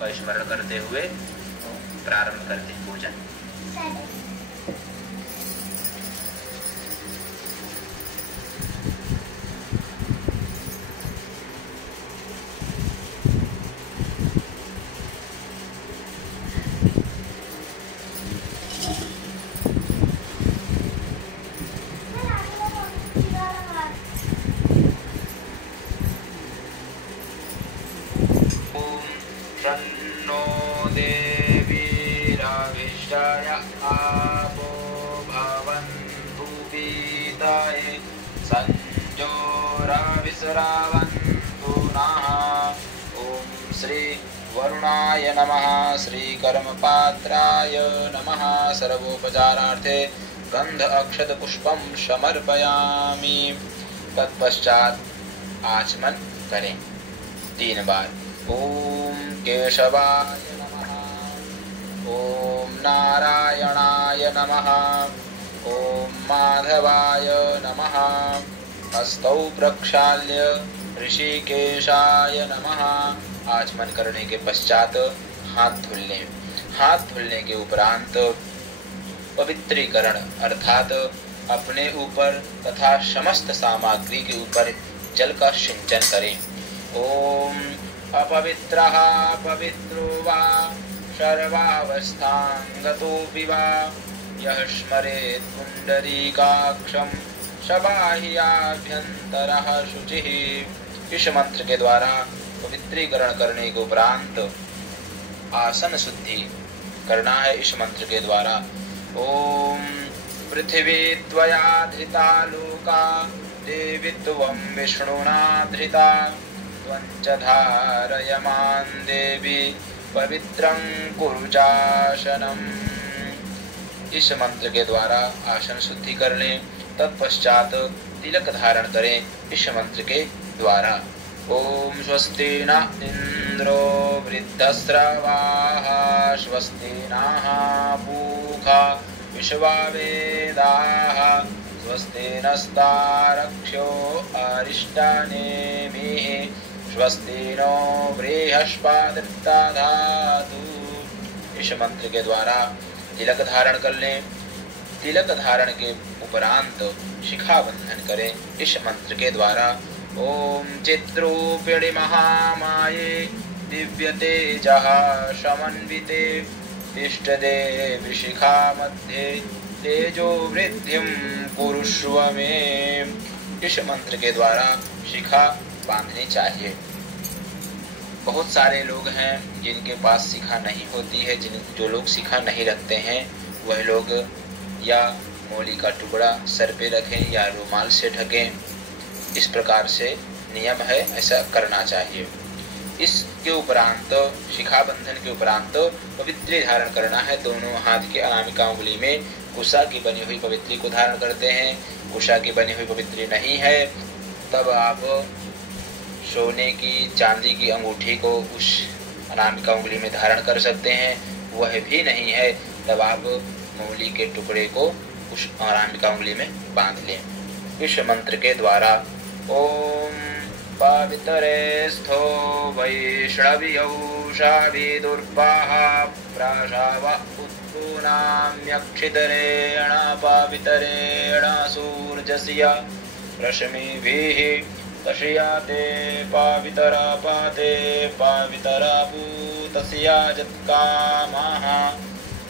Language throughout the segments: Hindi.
का स्मरण करते हुए प्रारंभ करते हैं पूजन। आपो भवन्तु पीताय संजोराविसरावन्तु नः। ओम श्री वरुणाय नमः। श्री कर्मपात्राय नमः। सर्वोपचारार्थे गंध अक्षत पुष्पम समर्पयामि। तत्पश्चात आचमन करें 3 बार। ओम केशवाय नमः। ओम नारायणाय नमः। ओम माधवाय नमः। हस्तौ प्रक्षाल्य ऋषिकेशाय नमः। आचमन करने के पश्चात हाथ धुल लें। हाथ धुलने के उपरांत पवित्रीकरण अर्थात अपने ऊपर तथा समस्त सामग्री के ऊपर जल का सिंचन करें। ओम अपवित्रः पवित्रो वा सर्वावस्थां गतोऽपि वा यः स्मरेत् पुण्डरीकाक्षं सबाह्याभ्यन्तरः शुचिः। इस मंत्र के द्वारा पवित्रीकरण करने के उपरांत आसन शुद्धि करना है। इस मंत्र के द्वारा ओम पृथिवी त्वया धृता लोका देवी त्वं विष्णुना धृता त्वञ्च धारयमां देवी पवित्रं कुरु चासनम्। इस मंत्र के द्वारा आसन शुद्धि कर लें। तत्पश्चात तिलक धारण करें इस मंत्र के द्वारा। ओम स्वस्ति न इंद्रो वृद्धस्रवाः स्वस्ति नः पूषा विश्ववेदाः स्वस्ति नस्तारक्ष्यो अरिष्टानेमिः स्वस्ति नो बृहस्पतिर्दधातु। इस मंत्र के द्वारा तिलक धारण कर लें। तिलक धारण के उपरांत शिखा बंधन करें इस मंत्र के द्वारा। ओम चित्रूपिणी महामाये दिव्य तेजः समन्विते इष्टदेव शिखा मध्ये तेजो वृद्धिं कुरुष्व मे। इस मंत्र के द्वारा शिखा बांधनी चाहिए। बहुत सारे लोग हैं जिनके पास शिखा नहीं होती है। जो लोग शिखा नहीं रखते हैं वह लोग या मौली का टुकड़ा सर पे रखें या रुमाल से ढकें। इस प्रकार से नियम है, ऐसा करना चाहिए। इसके उपरांत शिखा बंधन के उपरांत पवित्री धारण करना है। दोनों हाथ के अनामिका उंगली में कुशा की बनी हुई पवित्री को धारण करते हैं। कुशा की बनी हुई पवित्री नहीं है तब आप सोने की चांदी की अंगूठी को उस अनामिका उंगली में धारण कर सकते हैं। वह भी नहीं है तब आप मौली के टुकड़े को उस अनामिका उंगली में बांध लें इस मंत्र के द्वारा। ओम पवित्रेस्थो वैष्णव्यौषाभिदुर्वाः प्राशाव उत्पूनाम्यक्षितरेण पवित्रेण सूर्यस्य रश्मिभिः तस्याते पवितरा पाते पवितरा भूतस्या जत्कामः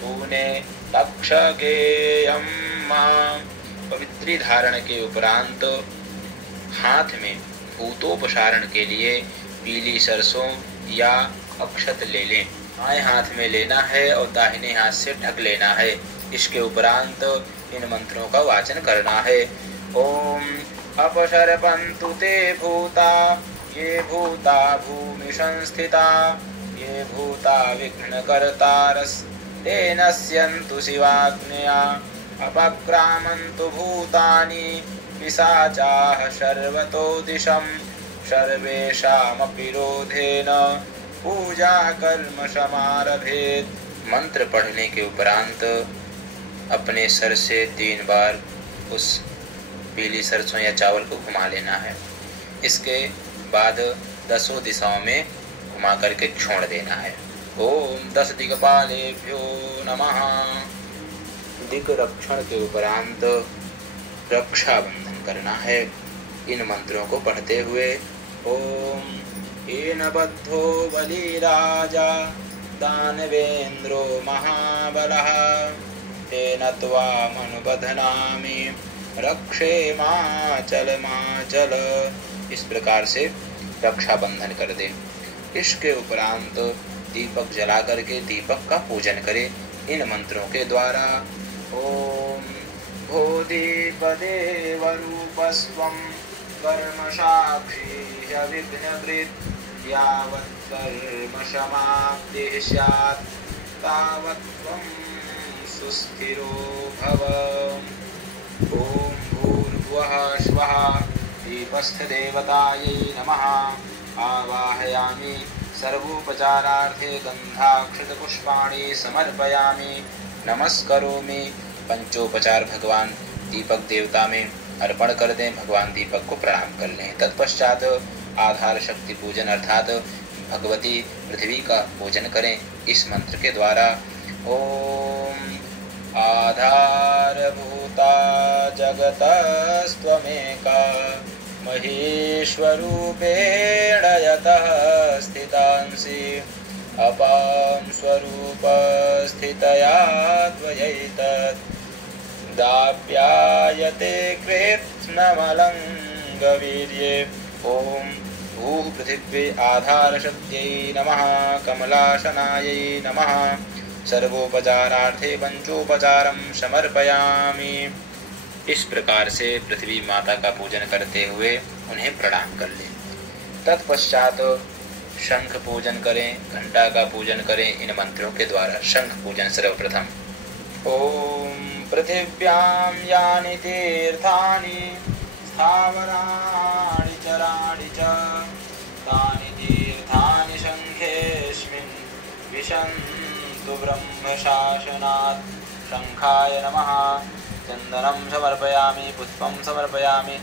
पुने तक्षकेयं। पवित्री धारण के उपरांत हाथ में भूतोपसारण के लिए पीली सरसों या अक्षत ले लें। बाएं हाथ में लेना है और दाहिने हाथ से ढक लेना है। इसके उपरांत इन मंत्रों का वाचन करना है। ओम अपसर्पन्तु ते भूता ये भूता भूमि संस्थिता ये भूता विघ्नकर्तारस्ते नश्यन्तु शिवाग्नया अपक्रामन्तु भूतानि पिशाचाः सर्वतो दिशं सर्वेषामपि रोधेन पूजा कर्म समारभेत्। मंत्र पढ़ने के उपरांत अपने सर से 3 बार उस पीली सरसों या चावल को घुमा लेना है। इसके बाद 10 दिशाओं में घुमा करके छोड़ देना है। ओम 10 दिक्पालेभ्यो नमः। दिक् रक्षण के उपरांत रक्षाबंधन करना है। इन मंत्रों को पढ़ते हुए ओम येन बद्धो बलिराजा दानवेन्द्रो महाबलः तेन त्वामनुबध्नामि रक्षेमाचल माचल। इस प्रकार से रक्षाबंधन कर दे। इसके उपरांत दीपक जला करके दीपक का पूजन करे इन मंत्रों के द्वारा। ओम भूदीपदेव रूपस्त्वं कर्म साक्षी विघ्नकृत् यावत् कर्म समाप्तिः स्यात् तावत् त्वं सुस्थिरो भव। ओम भूर्भुवः स्वः दीपस्थदेवतायै नमः। आवाहयामि सर्वोपचारार्थे गन्धाक्षतपुष्पाणि समर्पयामि। नमस्करोमि। पंचोपचार भगवान दीपक देवता में अर्पण कर दें। भगवान दीपक को प्रणाम कर लें। तत्पश्चात आधार शक्ति पूजन अर्थात भगवती पृथ्वी का पूजन करें इस मंत्र के द्वारा। ओम आधारभूता जगतस्त्वमेका महेश्वरूपेण यतः स्थितांसि अपां स्वरूपस्थितया त्वयैतत् दाप्यायते कृत्स्नमलङ्गवीर्ये। ओम भूः पृथिवी आधारशक्त्यै नमः। कमलासनायै नमः। सर्वोपचारार्थे पंचोपचारं समर्पयामि। इस प्रकार से पृथ्वी माता का पूजन करते हुए उन्हें प्रणाम कर लें। तत्पश्चात शंख पूजन करें, घंटा का पूजन करें इन मंत्रों के द्वारा। शंख पूजन सर्वप्रथम। ओम पृथिव्यां यानि तीर्थानि स्थावराणि चराणि च तानि तीर्थानि शंखेऽस्मिन् विशन्तु ब्रह्मशासनात्। शंखाय नमः। चंदनं समर्पयामि, पुष्पं समर्पयामि,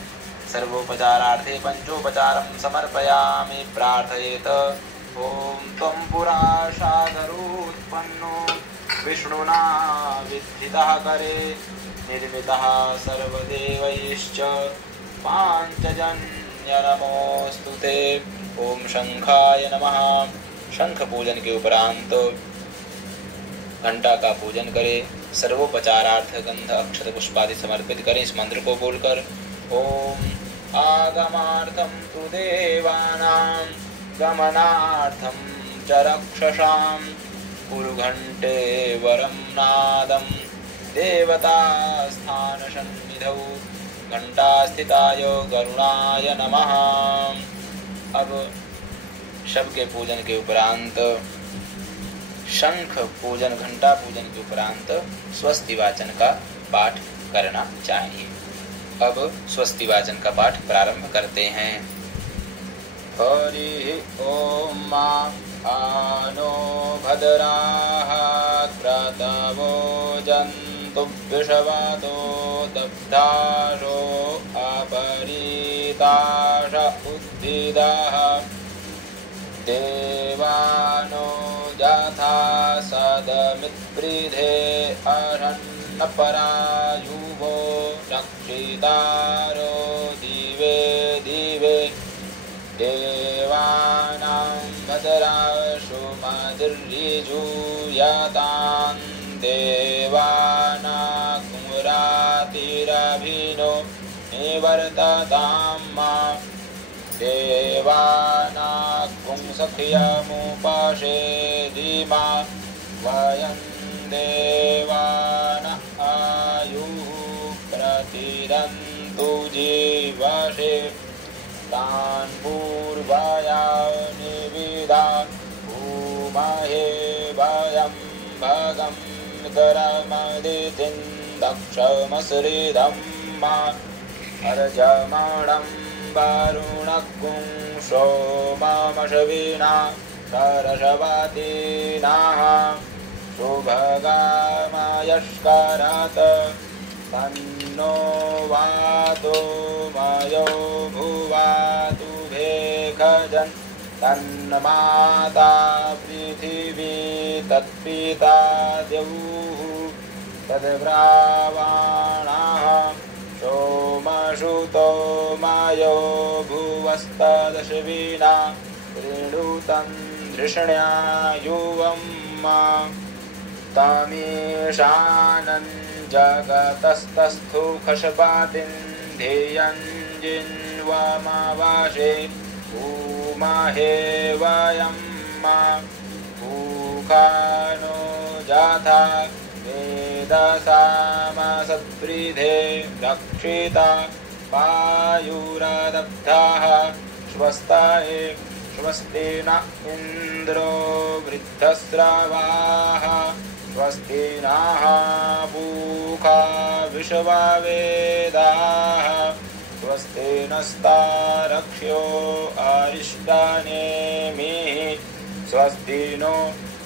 सर्वोपचारार्थे पंचोपचारं समर्पयामि। प्रार्थयेत ओम त्वं पुरा सादरोत्पन्नो विष्णुना विद्धितः करे निर्मितः सर्वदेवैश्च पांचजन्य नमोस्तुते। ओम शंखाय नमः। शंख पूजन के उपरांत घंटा का पूजन करें। सर्वोपचारार्थ गंध अक्षत पुष्पादि समर्पित करें इस मंत्र को बोलकर। ओम आगमार्थं तु देवानां गमनार्थं च रक्षसां कुरु घंटे वरं नादं देवतास्थानसन्निधौ घंटास्थिताय गरुणाय नमः। अब शव के पूजन के उपरांत शंख पूजन घंटा पूजन के उपरांत स्वस्ति वाचन का पाठ करना चाहिए। अब स्वस्ति वाचन का पाठ प्रारंभ करते हैं। हरि ओम आनो भद्राः क्रतवो जन्तु विषवादो दब्धाशो अपरीताश उद्भिदाः देवानो यथा सदमित्प्रीधे अरण्यपरायुवो रक्षितारो दिवे दिवे देवानां भद्राशु मदिर्यजूयतां देवानां कुमुरातिरभिनो निवर्ततां मा देवानां पुंसख्यमुपसेदिमा वयं देवान आयुः प्रतिरन्तु जीवसे तान् पूर्वया निविदा भूमहे वयं भगं करमदितिं दक्षमसृदं मा अर्जमणं वरुणकुं सोममशविना सरस्वतीनाः शुभगामयस्करात् तन्नो वातो मयो भुवातु भेखजन् तन्माता पृथिवी तत्पिता द्यौः तद्ब्रावाणाः सोमसुतो मायो भुवस्तदश्विना त्रिणुतं धृष्ण्या युवं तमीशानं जगतस्तस्थु खशपातिं ध्येयं जिन्वमवाशे उमहे वयं भूखानो जाथा वेदसामसद्वृधे रक्षिता पायुरदब्धाः स्वस्ताये स्वस्ति न इन्द्रो वृद्धस्रवाः स्वस्ति नः पूषा विश्ववेदाः स्वस्ति नस्तारक्ष्यो अरिष्टानेमिः स्वस्ति नो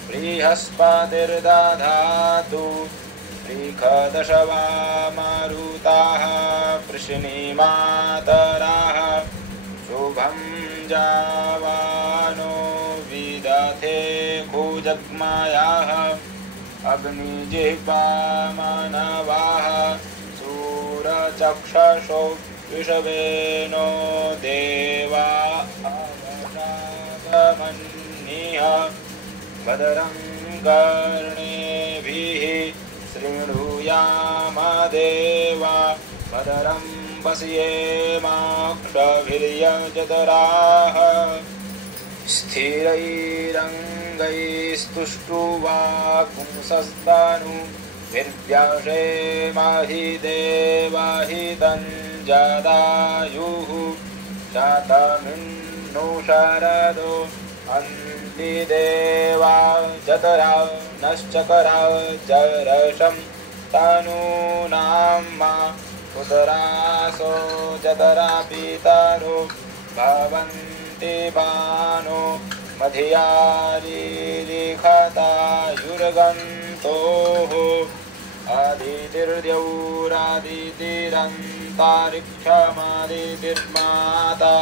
बृहस्पतिर्दधातु बृहदशवामरुताः वृषणीमातराः शुभं जावानो विदथे कुजग्मायाः अग्निजिह्वामनवाः सूरचक्षुषो विषवेनो देवा अवसादमन्यः भद्रं कर्णेभिः शृणुयाम देवा भद्रं पश्येमाक्षभिर्यजतराः स्थिरैरङ्गैस्तुष्टुवापुंसस्तनुभिर्व्यासेमाहि देवाहितं जदायुः शतमिन्नु शरदो अन्तिदेवा जतरा नश्चकरा जरशं तनूनां मा उदरासो जतरा पितरो भवन्ति भानो मधियारिरिखतायुर्गन्तोः आदितिर्द्यौरादितिरन्तरिक्षमादितिर्माता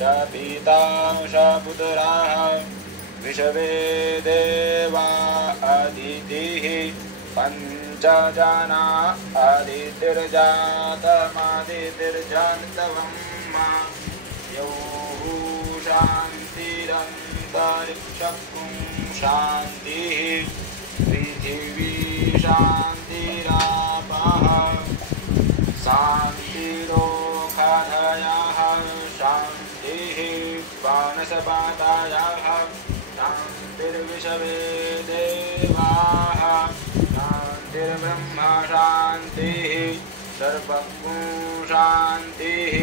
च पिता च पुत्राः विश्वे देवा अदितिः पञ्चजना अदितिर्जातमादितिर्जातवं यौः शान्तिरन्तरिक्षं शान्तिः पृथिवी शान्तिरापः शान्तिरोषधयः शान्तिः वनस्पतयः शान्तिर्विश्वे देवाः शान्तिर्ब्रह्म शान्तिः सर्वगुण शान्तिः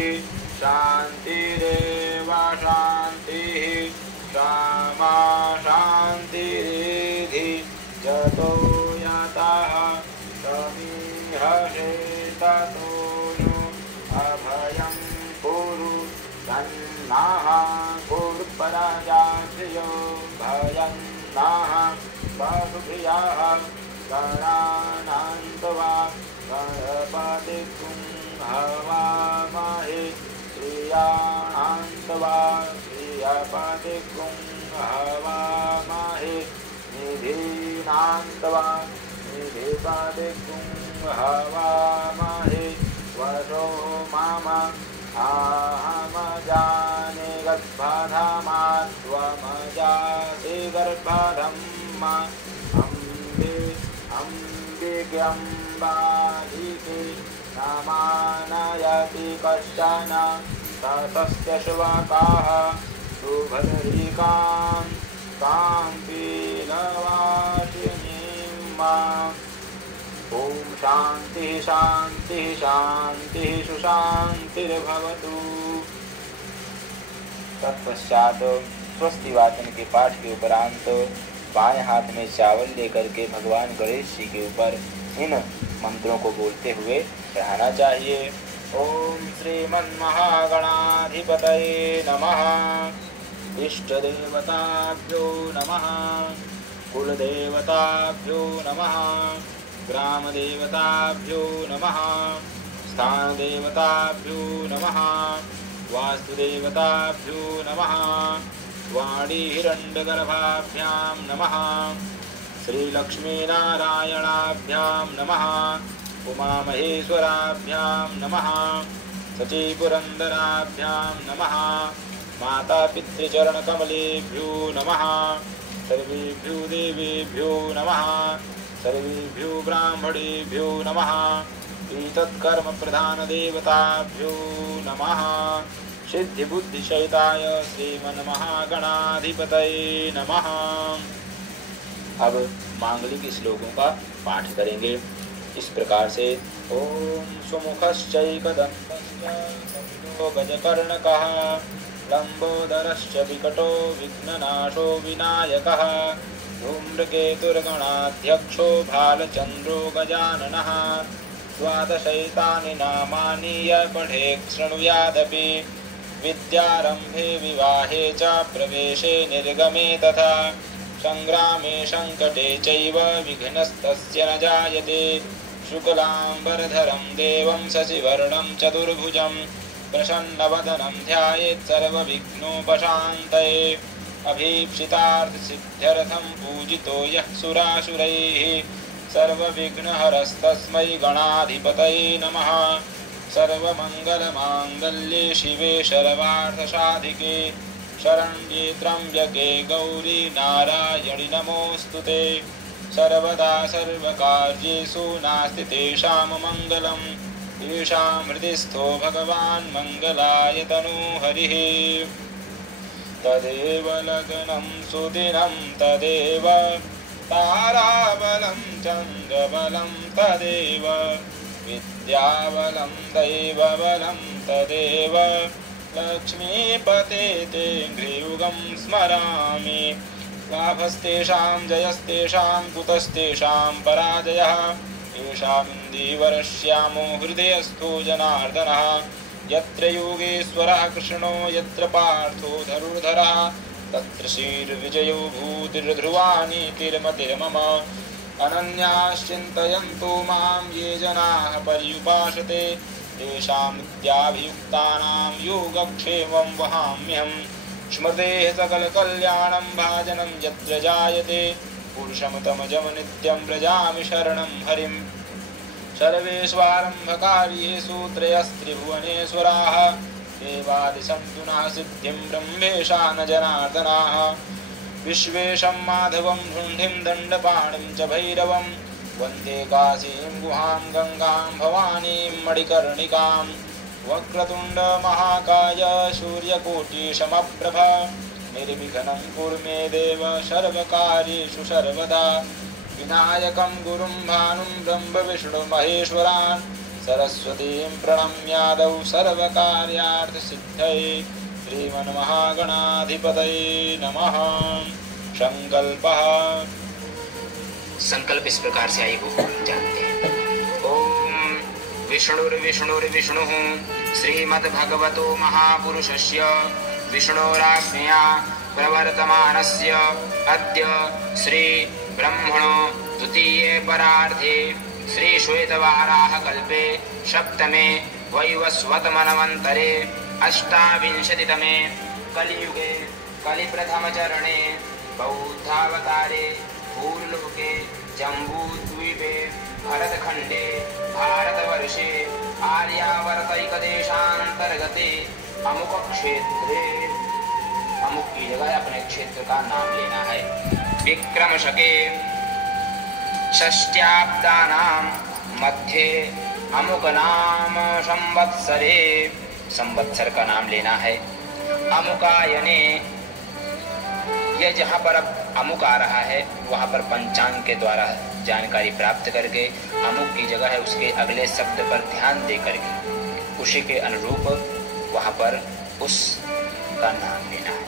शान्तिरेव शान्तिः क्षमा शान्तिरिति यतो यतः समीहसे ततो नो अभयं कुरु तन्नः कुरुपराजाश्रियो भयं नः बहुप्रियः गणानान्त्वा गणपतिं हवामहे प्रियाणान्त्वा प्रियपतिं हवामहे निधीनान्त्वा निधिपतिं हवामहे वसो मम अहमजाने गर्भधामात्वमजासि गर्भधम् अम्बिक्यम्बाधिके न मानयति कश्चन ततस्य शुभकाः सुभद्रिकां तां पीनवासिनीम् ॐ शान्तिः शान्तिः शान्तिः सुशान्तिर्भवतु। तत्पश्चात स्वस्ति वाचन के पाठ के उपरांत बाएं हाथ में चावल लेकर के भगवान गणेश जी के ऊपर इन मंत्रों को बोलते हुए चढ़ाना चाहिए। ओम श्रीमन्महागणाधिपतये नमः। इष्टदेवताभ्यो नमः। कुलदेवताभ्यो नमः। ग्रामदेवताभ्यो नमः। स्थानदेवताभ्यो नमः। वास्तुदेवताभ्यो नमः। वाणी हिरण्यगर्भाभ्यां नमः। श्रीलक्ष्मीनारायणाभ्यां नमः। उमामहेश्वराभ्यां नमः। सचीपुरन्दराभ्यां नमः। मातापितृचरणकमलेभ्यो नमः। सर्वेभ्यो देवेभ्यो नमः। सर्वेभ्यो ब्राह्मणेभ्यो नमः। एतत्कर्मप्रधानदेवताभ्यो नमः। सिद्धिबुद्धिसहिताय श्रीमन्महागणाधिपतये नमः। अब मांगलिक श्लोकों का पाठ करेंगे इस प्रकार से। ओम सुमुखश्चैकदन्तश्च गजकर्णकः लंबोदरश्च विकटो विघ्ननाशो विनायकः धूम्रकेतुर्गणाध्यक्षो भालचन्द्रो गजाननः। द्वादशैतानि नामानि य पठेत् शृणुयादपि विद्यारम्भे विवाहे च प्रवेशे निर्गमे तथा संग्रामे संकटे चैव विघ्नस्तस्य न जायते। शुक्लाम्बरधरं देवं शशिवर्णं चतुर्भुजं प्रसन्नवदनं ध्यायेत् सर्वविघ्नोपशान्तये। अभीप्सितार्थसिद्ध्यर्थं पूजितो यः सुरासुरैः सर्वविघ्नहरस्तस्मै गणाधिपतये नमः। सर्वमङ्गलमाङ्गल्ये शिवे सर्वार्थसाधिके शरण्ये त्र्यम्बके गौरी नारायणि नमोऽस्तुते। सर्वदा सर्वकार्येषु नास्ति तेषां मङ्गलं येषां हृदिस्थो भगवान् मङ्गलाय तनूहरिः। तदेव लग्नं सुदिनं तदेव ताराबलं चन्द्रबलं तदेव विद्याबलं दैवबलं तदेव लक्ष्मीपते ते गृयुगं स्मरामि। लाभस्तेषां जयस्तेषां कुतस्तेषां पराजयः येषामिन्दीवरश्यामो हृदयस्थो जनार्दनः। यत्र योगेश्वरः कृष्णो यत्र पार्थो धनुर्धरः तत्र श्रीर्विजयो भूतिर्ध्रुवानि तिर्मतिर्मम। अनन्याश्चिन्तयन्तो मां ये जनाः पर्युपासते तेषां नित्याभियुक्तानां योगक्षेमं वहाम्यहम्। स्मृतेः सकलकल्याणं भाजनं यत्र जायते पुरुषमतमजं नित्यं व्रजामि शरणं हरिम्। सर्वेष्वारम्भकार्येषु त्रयस्त्रिभुवनेश्वराः देवादिसन्तु नः सिद्धिं ब्रह्मेशा न जनार्दनाः। विश्वेशं माधवं ढुण्ढिं दण्डपाणिं च भैरवं वन्दे काशीं गुहां गङ्गां भवानीं मणिकर्णिकां। वक्रतुण्डमहाकाय सूर्यकोटिसमप्रभ निर्विघ्नं कुरु मे देव सर्वकार्येषु सर्वदा। विनायकं गुरुं भानुं ब्रह्म विष्णु महेश्वरान् सरस्वतीं प्रणम्यादौ सर्वकार्यार्थसिद्धये श्रीमन्महागणाधिपतये नमः। संकल्पः। संकल्प इस प्रकार से आई वो जानते हैं। ओम विष्णुर्विष्णुर्विष्णुः श्रीमद्भगवतो महापुरुषस्य विष्णोराज्ञया प्रवर्तमानस्य अद्य श्री ब्रह्मणो द्वितीये परार्धे श्री श्वेतवाराह कल्पे सप्तमे वैवस्वतमन्वन्तरे अष्टाविंशतितमे कलियुगे कलिप्रथमचरणे बौद्धावतारे भूर्लोके जम्बूद्वीपे भरतखण्डे भारतवर्षे आर्यावर्तैकदेशान्तर्गते अमुक क्षेत्रे, अमुक की जगह अपने क्षेत्र का नाम लेना है। विक्रम शके षष्ट्याब्दानां मध्ये अमुक नाम संवत्सरे, संवत्सर का नाम लेना है। अमुकायने, यह जहाँ पर अब अमुक आ रहा है वहाँ पर पंचांग के द्वारा जानकारी प्राप्त करके अमुक की जगह है उसके अगले शब्द पर ध्यान दे करके उसी के अनुरूप वहाँ पर उस का नाम लेना है।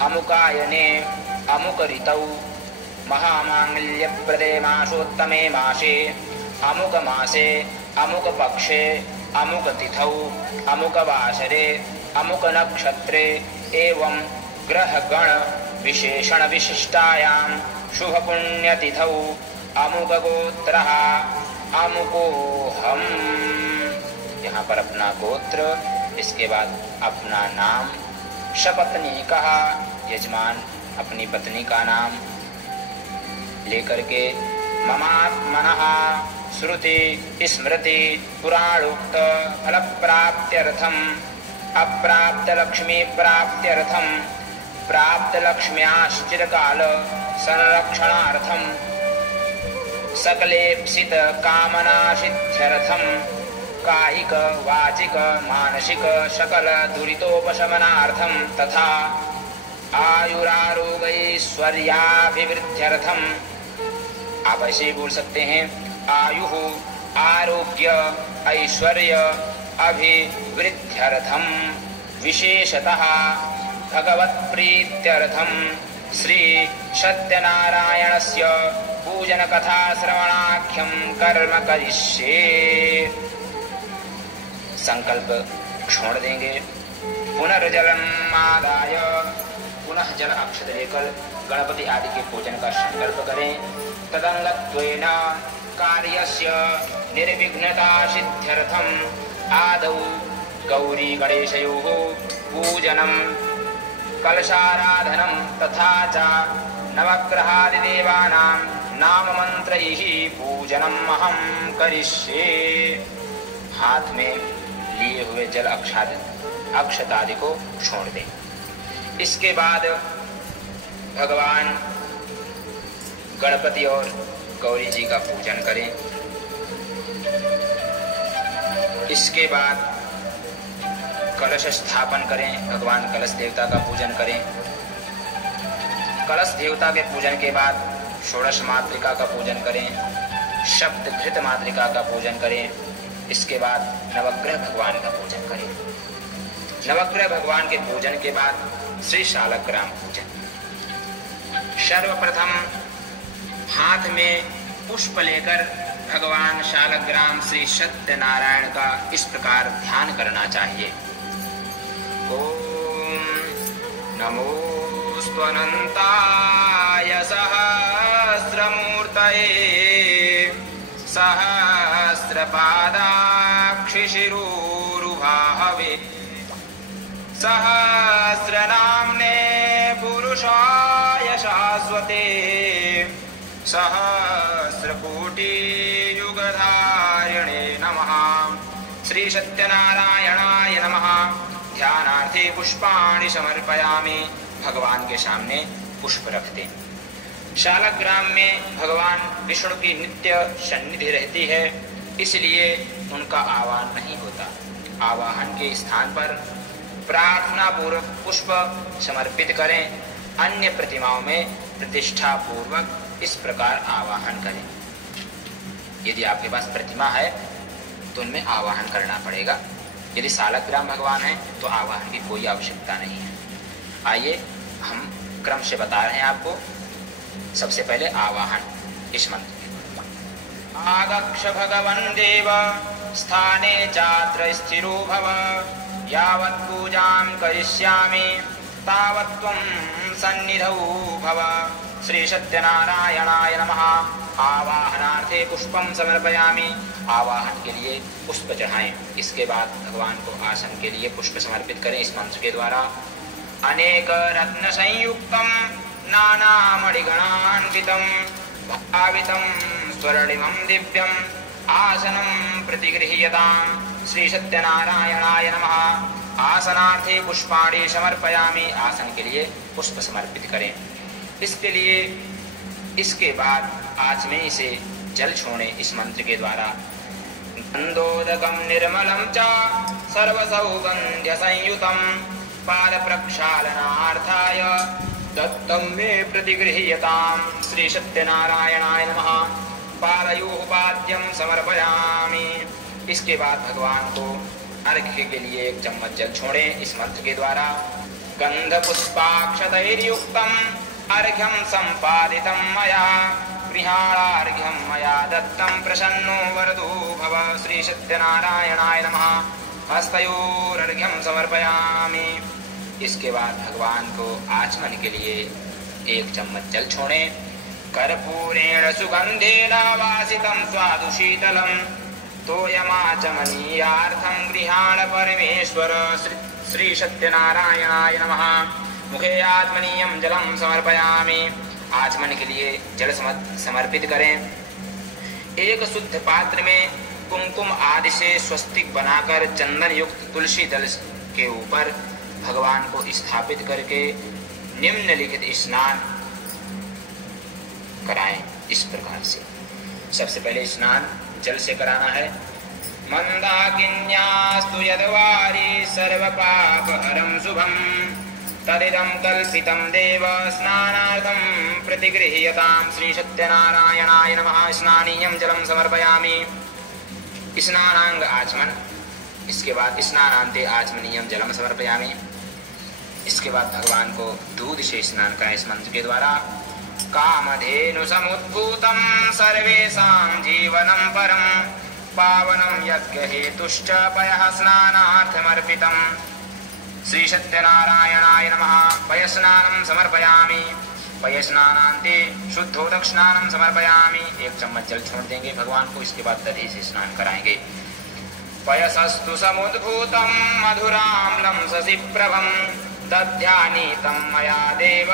अमुकायने अमुक ऋतौ महामांगल्यप्रदे मासोत्तमे मासे अमुक मासे अमुक पक्षे अमुक तिथौ अमुक वासरे अमुक नक्षत्रे एवं ग्रह गण विशेषण विशिष्टायां शुभ पुण्यतिथौ अमुक गोत्रः अमुकोऽहम्। यहाँ पर अपना गोत्र, इसके बाद अपना नाम, सपत्नी कहा, यजमान अपनी पत्नी का नाम, लेकर के ममात्मनः श्रुति स्मृति पुराणोक्त फल प्राप्त्यर्थम अप्राप्त लक्ष्मी प्राप्त्यर्थम प्राप्त लक्ष्म्याश्चिरकाल संरक्षणार्थम सकलेप्सित कामना सिद्ध्यर्थम कायिक वाचिक मानसिक सकल दुरितोपशमनार्थम तथा आयुरारोग्यैश्वर्याभिवृद्ध्यर्थम। आप ऐसे बोल सकते हैं, आयु आरोग्य ऐश्वर्य अभिवृद्ध्यर्थम विशेषतः भगवत् प्रीत्यर्थम श्री सत्यनारायणस्य पूजन कथा श्रवणाख्यम कर्म करिष्ये। संकल्प छोड़ देंगे। पुनर्जलम आदाय पुनः जल अक्षत लेकर गणपति आदि के पूजन का संकल्प करें। तदंगत्वेन कार्यस्य निर्विघ्नता सिद्ध्यर्थम आदौ गौरी गणेशयोः पूजनम कलशाराधनम तथा च नवग्रहादिदेवानां नाम मंत्रैः पूजनम अहं करिष्ये। हाथ में लिए हुए जल अक्षत आदि को छोड़ दें। इसके बाद भगवान गणपति और गौरी जी का पूजन करें। इसके बाद कलश स्थापन करें। भगवान कलश देवता का पूजन करें। कलश देवता के पूजन के बाद षोडश मातृका का पूजन करें। शब्द घृत मातृका का पूजन करें। इसके बाद नवग्रह भगवान का पूजन करें। नवग्रह भगवान के पूजन के बाद श्री शालग्राम पूजन। सर्वप्रथम हाथ में पुष्प लेकर भगवान शालग्राम श्री सत्यनारायण का इस प्रकार ध्यान करना चाहिए। ओम नमोऽस्त्वनन्ताय सहस्रमूर्तये सहस्रपादाक्षिशिरोरुभाहवे सहस्रनाम्ने पुरुषाय शाश्वते सहस्रकोटियुगधारिणे नमः। श्री सत्यनारायणाय नमः। ध्यानार्थे पुष्पाणि समर्पयामि। भगवान के सामने पुष्प रखते। शालग्राम में भगवान विष्णु की नित्य सन्निधि रहती है, इसलिए उनका आवाहन नहीं होता। आवाहन के स्थान पर प्रार्थना पूर्वक पुष्प समर्पित करें। अन्य प्रतिमाओं में प्रतिष्ठा पूर्वक इस प्रकार आवाहन करें। यदि आपके पास प्रतिमा है तो उनमें आवाहन करना पड़ेगा। यदि शालग्राम भगवान है तो आवाहन की कोई आवश्यकता नहीं है। आइए हम क्रम से बता रहे हैं आपको। सबसे पहले आवाहन इस मंत्र के। आगक्ष भगवन् देव स्थाने चात्र स्थिरो भव यावत् पूजां करिष्यामि तावत् त्वं सन्निधौ भव। श्री सत्यनारायणाय नमः। आवाहनार्थे पुष्पम समर्पयामि। आवाहन के लिए पुष्प चढ़ाएं। इसके बाद भगवान को आसन के लिए पुष्प समर्पित करें इस मंत्र के द्वारा। अनेक रत्न संयुक्तम नानामणिगणान्वितं भावितं स्वर्णिमं दिव्यं आसनं प्रतिगृह्यतां। श्री सत्यनारायणाय नमः। आसनार्थे पुष्पाणि समर्पयामि। आसन के लिए पुष्प समर्पित करें। इसके लिए इसके बाद आचमनी से जल छोड़ें इस मंत्र के द्वारा। गन्धोदकं निर्मलं च सर्वसौगन्ध्य संयुतं पाद प्रक्षालनार्थाय दत्तं मे प्रतिगृह्यताम्। श्री सत्यनारायणाय नमः। पादयोः पाद्यं समर्पयामि। इसके बाद भगवान को अर्घ्य के लिए 1 चम्मच जल छोड़ें इस मंत्र के द्वारा। गंध पुष्पाक्षतैर्युक्तम् अर्घ्यं सम्पादितं मया गृहाणार्घ्यं मया दत्तं प्रसन्नो वरदो भव। श्री सत्यनारायणाय नमः। हस्तयोरर्घ्यं समर्पयामि। इसके बाद भगवान को आचमन के लिए 1 चम्मच जल छोड़ें। कर्पूरेण सुगंधेन वासितं स्वादु शीतलं तोयमाचमनीयार्थं गृहाण परमेश्वर। श्री सत्यनारायणाय नमः। मुखे आत्मनीयं जलं समर्पयामि। आचमन के लिए जल समर्पित करें। एक शुद्ध पात्र में कुमकुम आदि से स्वस्तिक बनाकर चंदन युक्त तुलसी दल के ऊपर भगवान को स्थापित करके निम्नलिखित स्नान कराएं। इस प्रकार से सबसे पहले स्नान जल से कराना है। मंदाकिन्यास्तु यद्वारी सर्वपापहरं शुभं तदिदं कल्पितं देव स्नानार्थं प्रतिगृह्यतां। श्री सत्यनारायणाय नमः। स्नानीयं जलं समर्पयामि। स्नानांग आचमन, इसके बाद स्नानांते आचमनीयम जलम समर्पयामि। इसके बाद भगवान को दूध से स्नान कराएं इस मंत्र के द्वारा। कामधेनु समुद्भूतं सर्वेषां जीवनं परं पावनं यज्ञ हेतुश्च पयः स्नानार्थमर्पितं। श्री सत्यनारायणाय नमः। पयस्नानं समर्पयामि। पयस्नानान्ते शुद्धोदक स्नानं समर्पयामि। 1 चम्मच जल छोड़ देंगे भगवान को। इसके बाद दधी से स्नान कराएंगे। पयसस्तु समुद्भूतं मधुराम्लं शशिप्रभं दध्यानीतं मया देव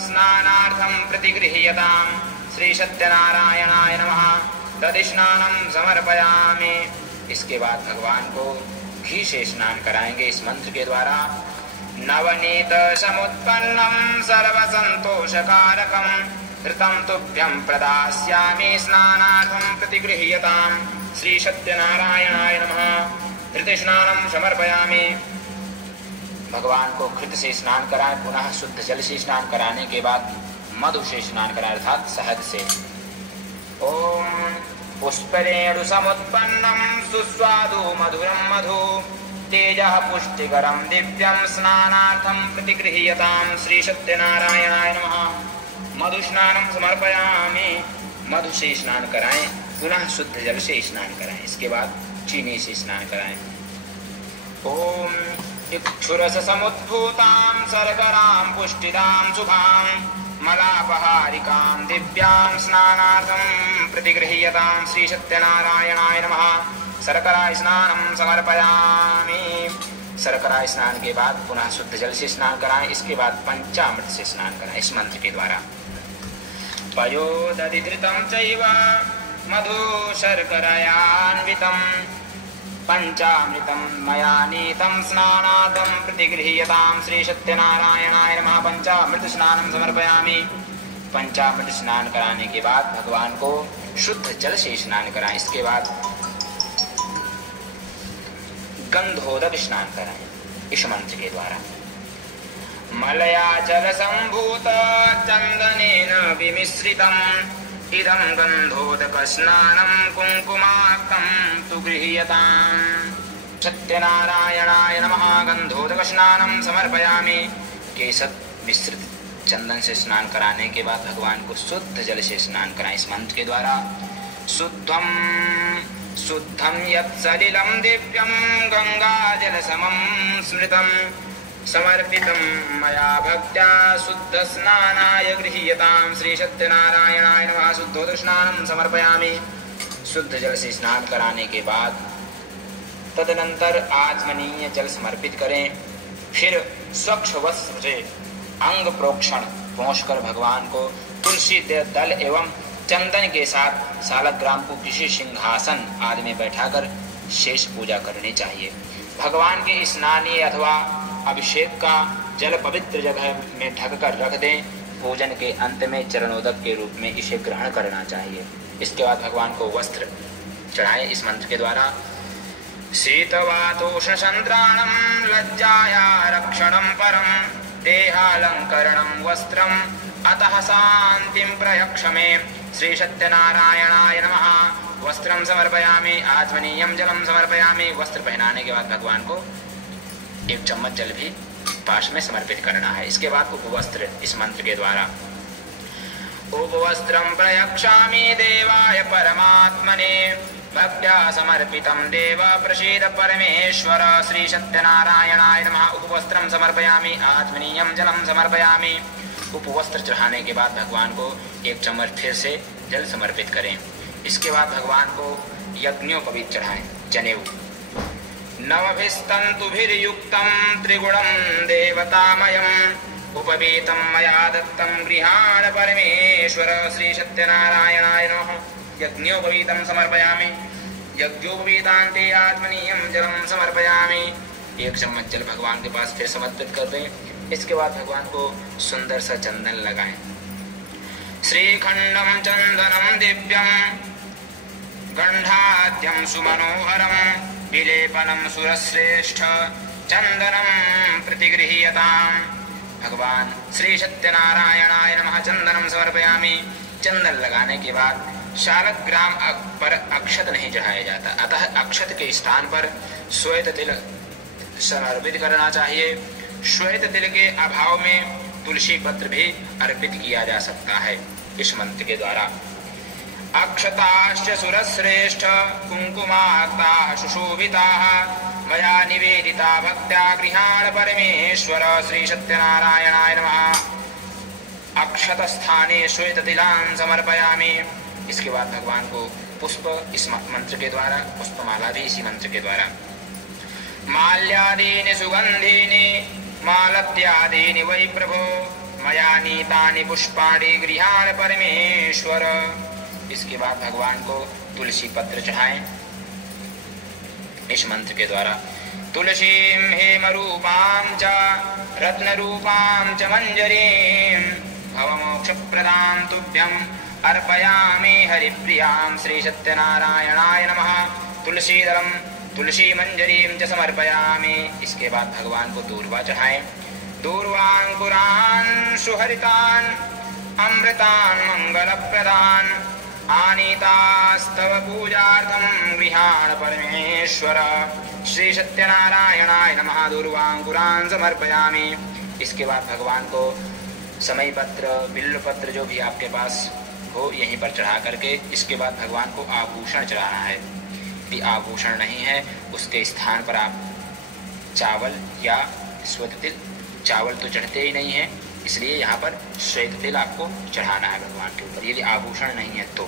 स्नानार्थं प्रतिगृह्यतां। श्री सत्यनारायणाय नमः। दधि स्नानं समर्पयामि। इसके बाद भगवान को घी से स्नान कराएंगे इस मंत्र के द्वारा। नवनीत समुत्पन्नं सर्वसन्तोषकारकं ऋतं तुभ्यं प्रदास्यामि स्नानार्थं प्रतिगृह्यतां। श्री सत्यनारायणाय नमः। घृत स्नानं समर्पयामि। भगवान को घृत से स्नान कराएं। पुनः शुद्ध जल से स्नान कराने के बाद मधु से स्नान कराएं अर्थात शहद से। ओम पुष्परेणु समुत्पन्नं सुस्वादु मधुरं मधु तेजः पुष्टिकरं दिव्यं स्नानार्थं प्रतिगृह्यतां। श्री सत्यनारायणाय नमः। मधु स्नानं समर्पयामि। मधु से स्नान कराएं। पुनः शुद्ध जल से स्नान कराएं। इसके बाद चीनी से स्नान कराएं। ओम इक्षुरस समुद्भूतां शर्करां पुष्टिदां शुभां मलापहारिकां दिव्यां स्नानार्थं प्रतिगृह्यतां। श्री सत्यनारायणाय नमः। शर्करा स्नानं समर्पयामि। शर्करा स्नान के बाद पुनः शुद्ध जल से स्नान कराएं। इसके बाद पंचामृत से स्नान कराएं इस मंत्र के द्वारा। पयोदधिधृतं चैव मधु शर्करयान्वितं पंचामृतं मया नीतं स्नानार्थं प्रतिगृह्यतां। श्री सत्यनारायणाय नमः। पंचामृत स्नानं समर्पयामि। पंचामृत स्नान कराने के बाद भगवान को शुद्ध जल से स्नान कराएं। इसके बाद गंधोदक स्नान कराएं इस मंत्र के द्वारा। मलयाचल संभूत चंदनेन विमिश्रितम् इदं गंधोदक स्नानं कुंकुमाक्तं तु गृह्यताम्। सत्यनारायणाय नमः। गंधोदक स्नानं समर्पयामि। केशर मिश्रित चंदन से स्नान कराने के बाद भगवान को शुद्ध जल से स्नान कराएं इस मंत्र के द्वारा। शुद्धं यत् सलिलं दिव्यं गंगाजल समं स्मृतं समर्पितं मया भक्त्या शुद्ध स्नानाय गृह्यतां। श्री सत्यनारायणाय नमः। शुद्धोदक स्नानं समर्पयामि। शुद्ध जल से स्नान कराने के बाद तदनंतर आचमनीय जल समर्पित करें। फिर स्वच्छ वस्त्र से अंग प्रोक्षण पहुँचकर भगवान को तुलसी दल एवं चंदन के साथ सालग्राम को किसी सिंहासन आदि में बैठाकर शेष पूजा करनी चाहिए। भगवान के स्नानीय अथवा अभिषेक का जल पवित्र जगह में ढककर रख दें। पूजन के अंत में चरणोदक के रूप में इसे ग्रहण करना चाहिए। इसके बाद भगवान को वस्त्र चढ़ाएं इस मंत्र के द्वारा। शीतवातोष्ण संद्राणं लज्जाया रक्षणं परं देहालंकरणं वस्त्रं अतः शांतिं प्रयक्ष मे। श्री सत्यनारायणाय नमः। वस्त्रं समर्पयामि। आचमनीयं जलं समर्पयामि। वस्त्र पहनाने के बाद भगवान को 1 चम्मच जल भी पास में समर्पित करना है। इसके बाद उपवस्त्र इस मंत्र के द्वारा। उपवस्त्रं प्रयक्षामि देवाय परमात्मने भक्त्या समर्पितं देव प्रसीद परमेश्वर। श्री सत्यनारायणाय नमः। उपवस्त्रं समर्पयामि। आचमनीयं जलं समर्पयामि। उपवस्त्र चढ़ाने के बाद भगवान को 1 चम्मच फिर से जल समर्पित करें। इसके बाद भगवान को यज्ञोपवीत चढ़ाएं जनेऊ। नवभिस्तंतुभिर्युक्तं त्रिगुणं देवतामयं उपवीतं मया दत्तं गृहाण परमेश्वर श्री सत्यनारायणाय नमः। यज्ञोपवीतं समर्पयामि। यज्ञोपवीतान्ते आत्मनीयं जलं समर्पयामि। 1 चम्मच जल भगवान के पास फिर समर्पित कर दें। इसके बाद भगवान को सुंदर सा चंदन लगाएं। श्रीखंडम चंदनम दिव्यम गंधाद्यम सुमनोहरम विलेपनम सुरश्रेष्ठ चंदनम प्रतिगृह्यताम। भगवान श्री सत्यनारायणाय नमः चंदनम समर्पयामि। चंदन लगाने के बाद शालग्राम पर अक्षत नहीं चढ़ाया जाता, अतः अक्षत के स्थान पर श्वेत तिल समर्पित करना चाहिए। श्वेत तिल के अभाव में तुलसी पत्र भी अर्पित किया जा सकता है इस मंत्र के द्वारा। अक्षताश्च सुरश्रेष्ठ कुंकुमाक्ताः सुशोभिताः मया निवेदिता भक्त्या गृहाण परमेश्वर श्री सत्यनारायणाय नमः। अक्षत स्थाने श्वेत तिलान् समर्पयामि। इसके बाद भगवान को पुष्प इस मंत्र के द्वारा, पुष्पमाला भी इसी मंत्र के द्वारा। माल्यादीनि सुगंधीनि मालत्यादीनि वै प्रभो मया नीतानि पुष्पाणि गृहाण परमेश्वर। इसके बाद भगवान को तुलसी पत्र चढ़ाएं इस मंत्र के द्वारा। तुलसीं हेमरूपां च रत्नरूपां च मंजरीं भवमोक्षप्रदां तुभ्यं अर्पयामि हरिप्रियां श्री सत्यनारायणाय नमः। तुलसीदलम तुलसी मंजरीं च समर्पयामि। इसके बाद भगवान को दूर्वा चढ़ाएं। दूर्वांकुरान् सुहरितान् अमृतान् मंगलप्रदान् आनीतास्तव पूजार्थं गृहाण परमेश्वर श्री सत्यनारायणाय नमः। दूर्वांकुरान् समर्पयामि। इसके बाद भगवान को समय पत्र बिल्व पत्र जो भी आपके पास हो यहीं पर चढ़ा करके इसके बाद भगवान को आभूषण चढ़ाना है। यदि आभूषण नहीं है उसके स्थान पर आप चावल या श्वेत तिल, चावल तो चढ़ते ही नहीं है इसलिए यहाँ पर श्वेत तिल आपको चढ़ाना है भगवान के ऊपर, यदि आभूषण नहीं है तो।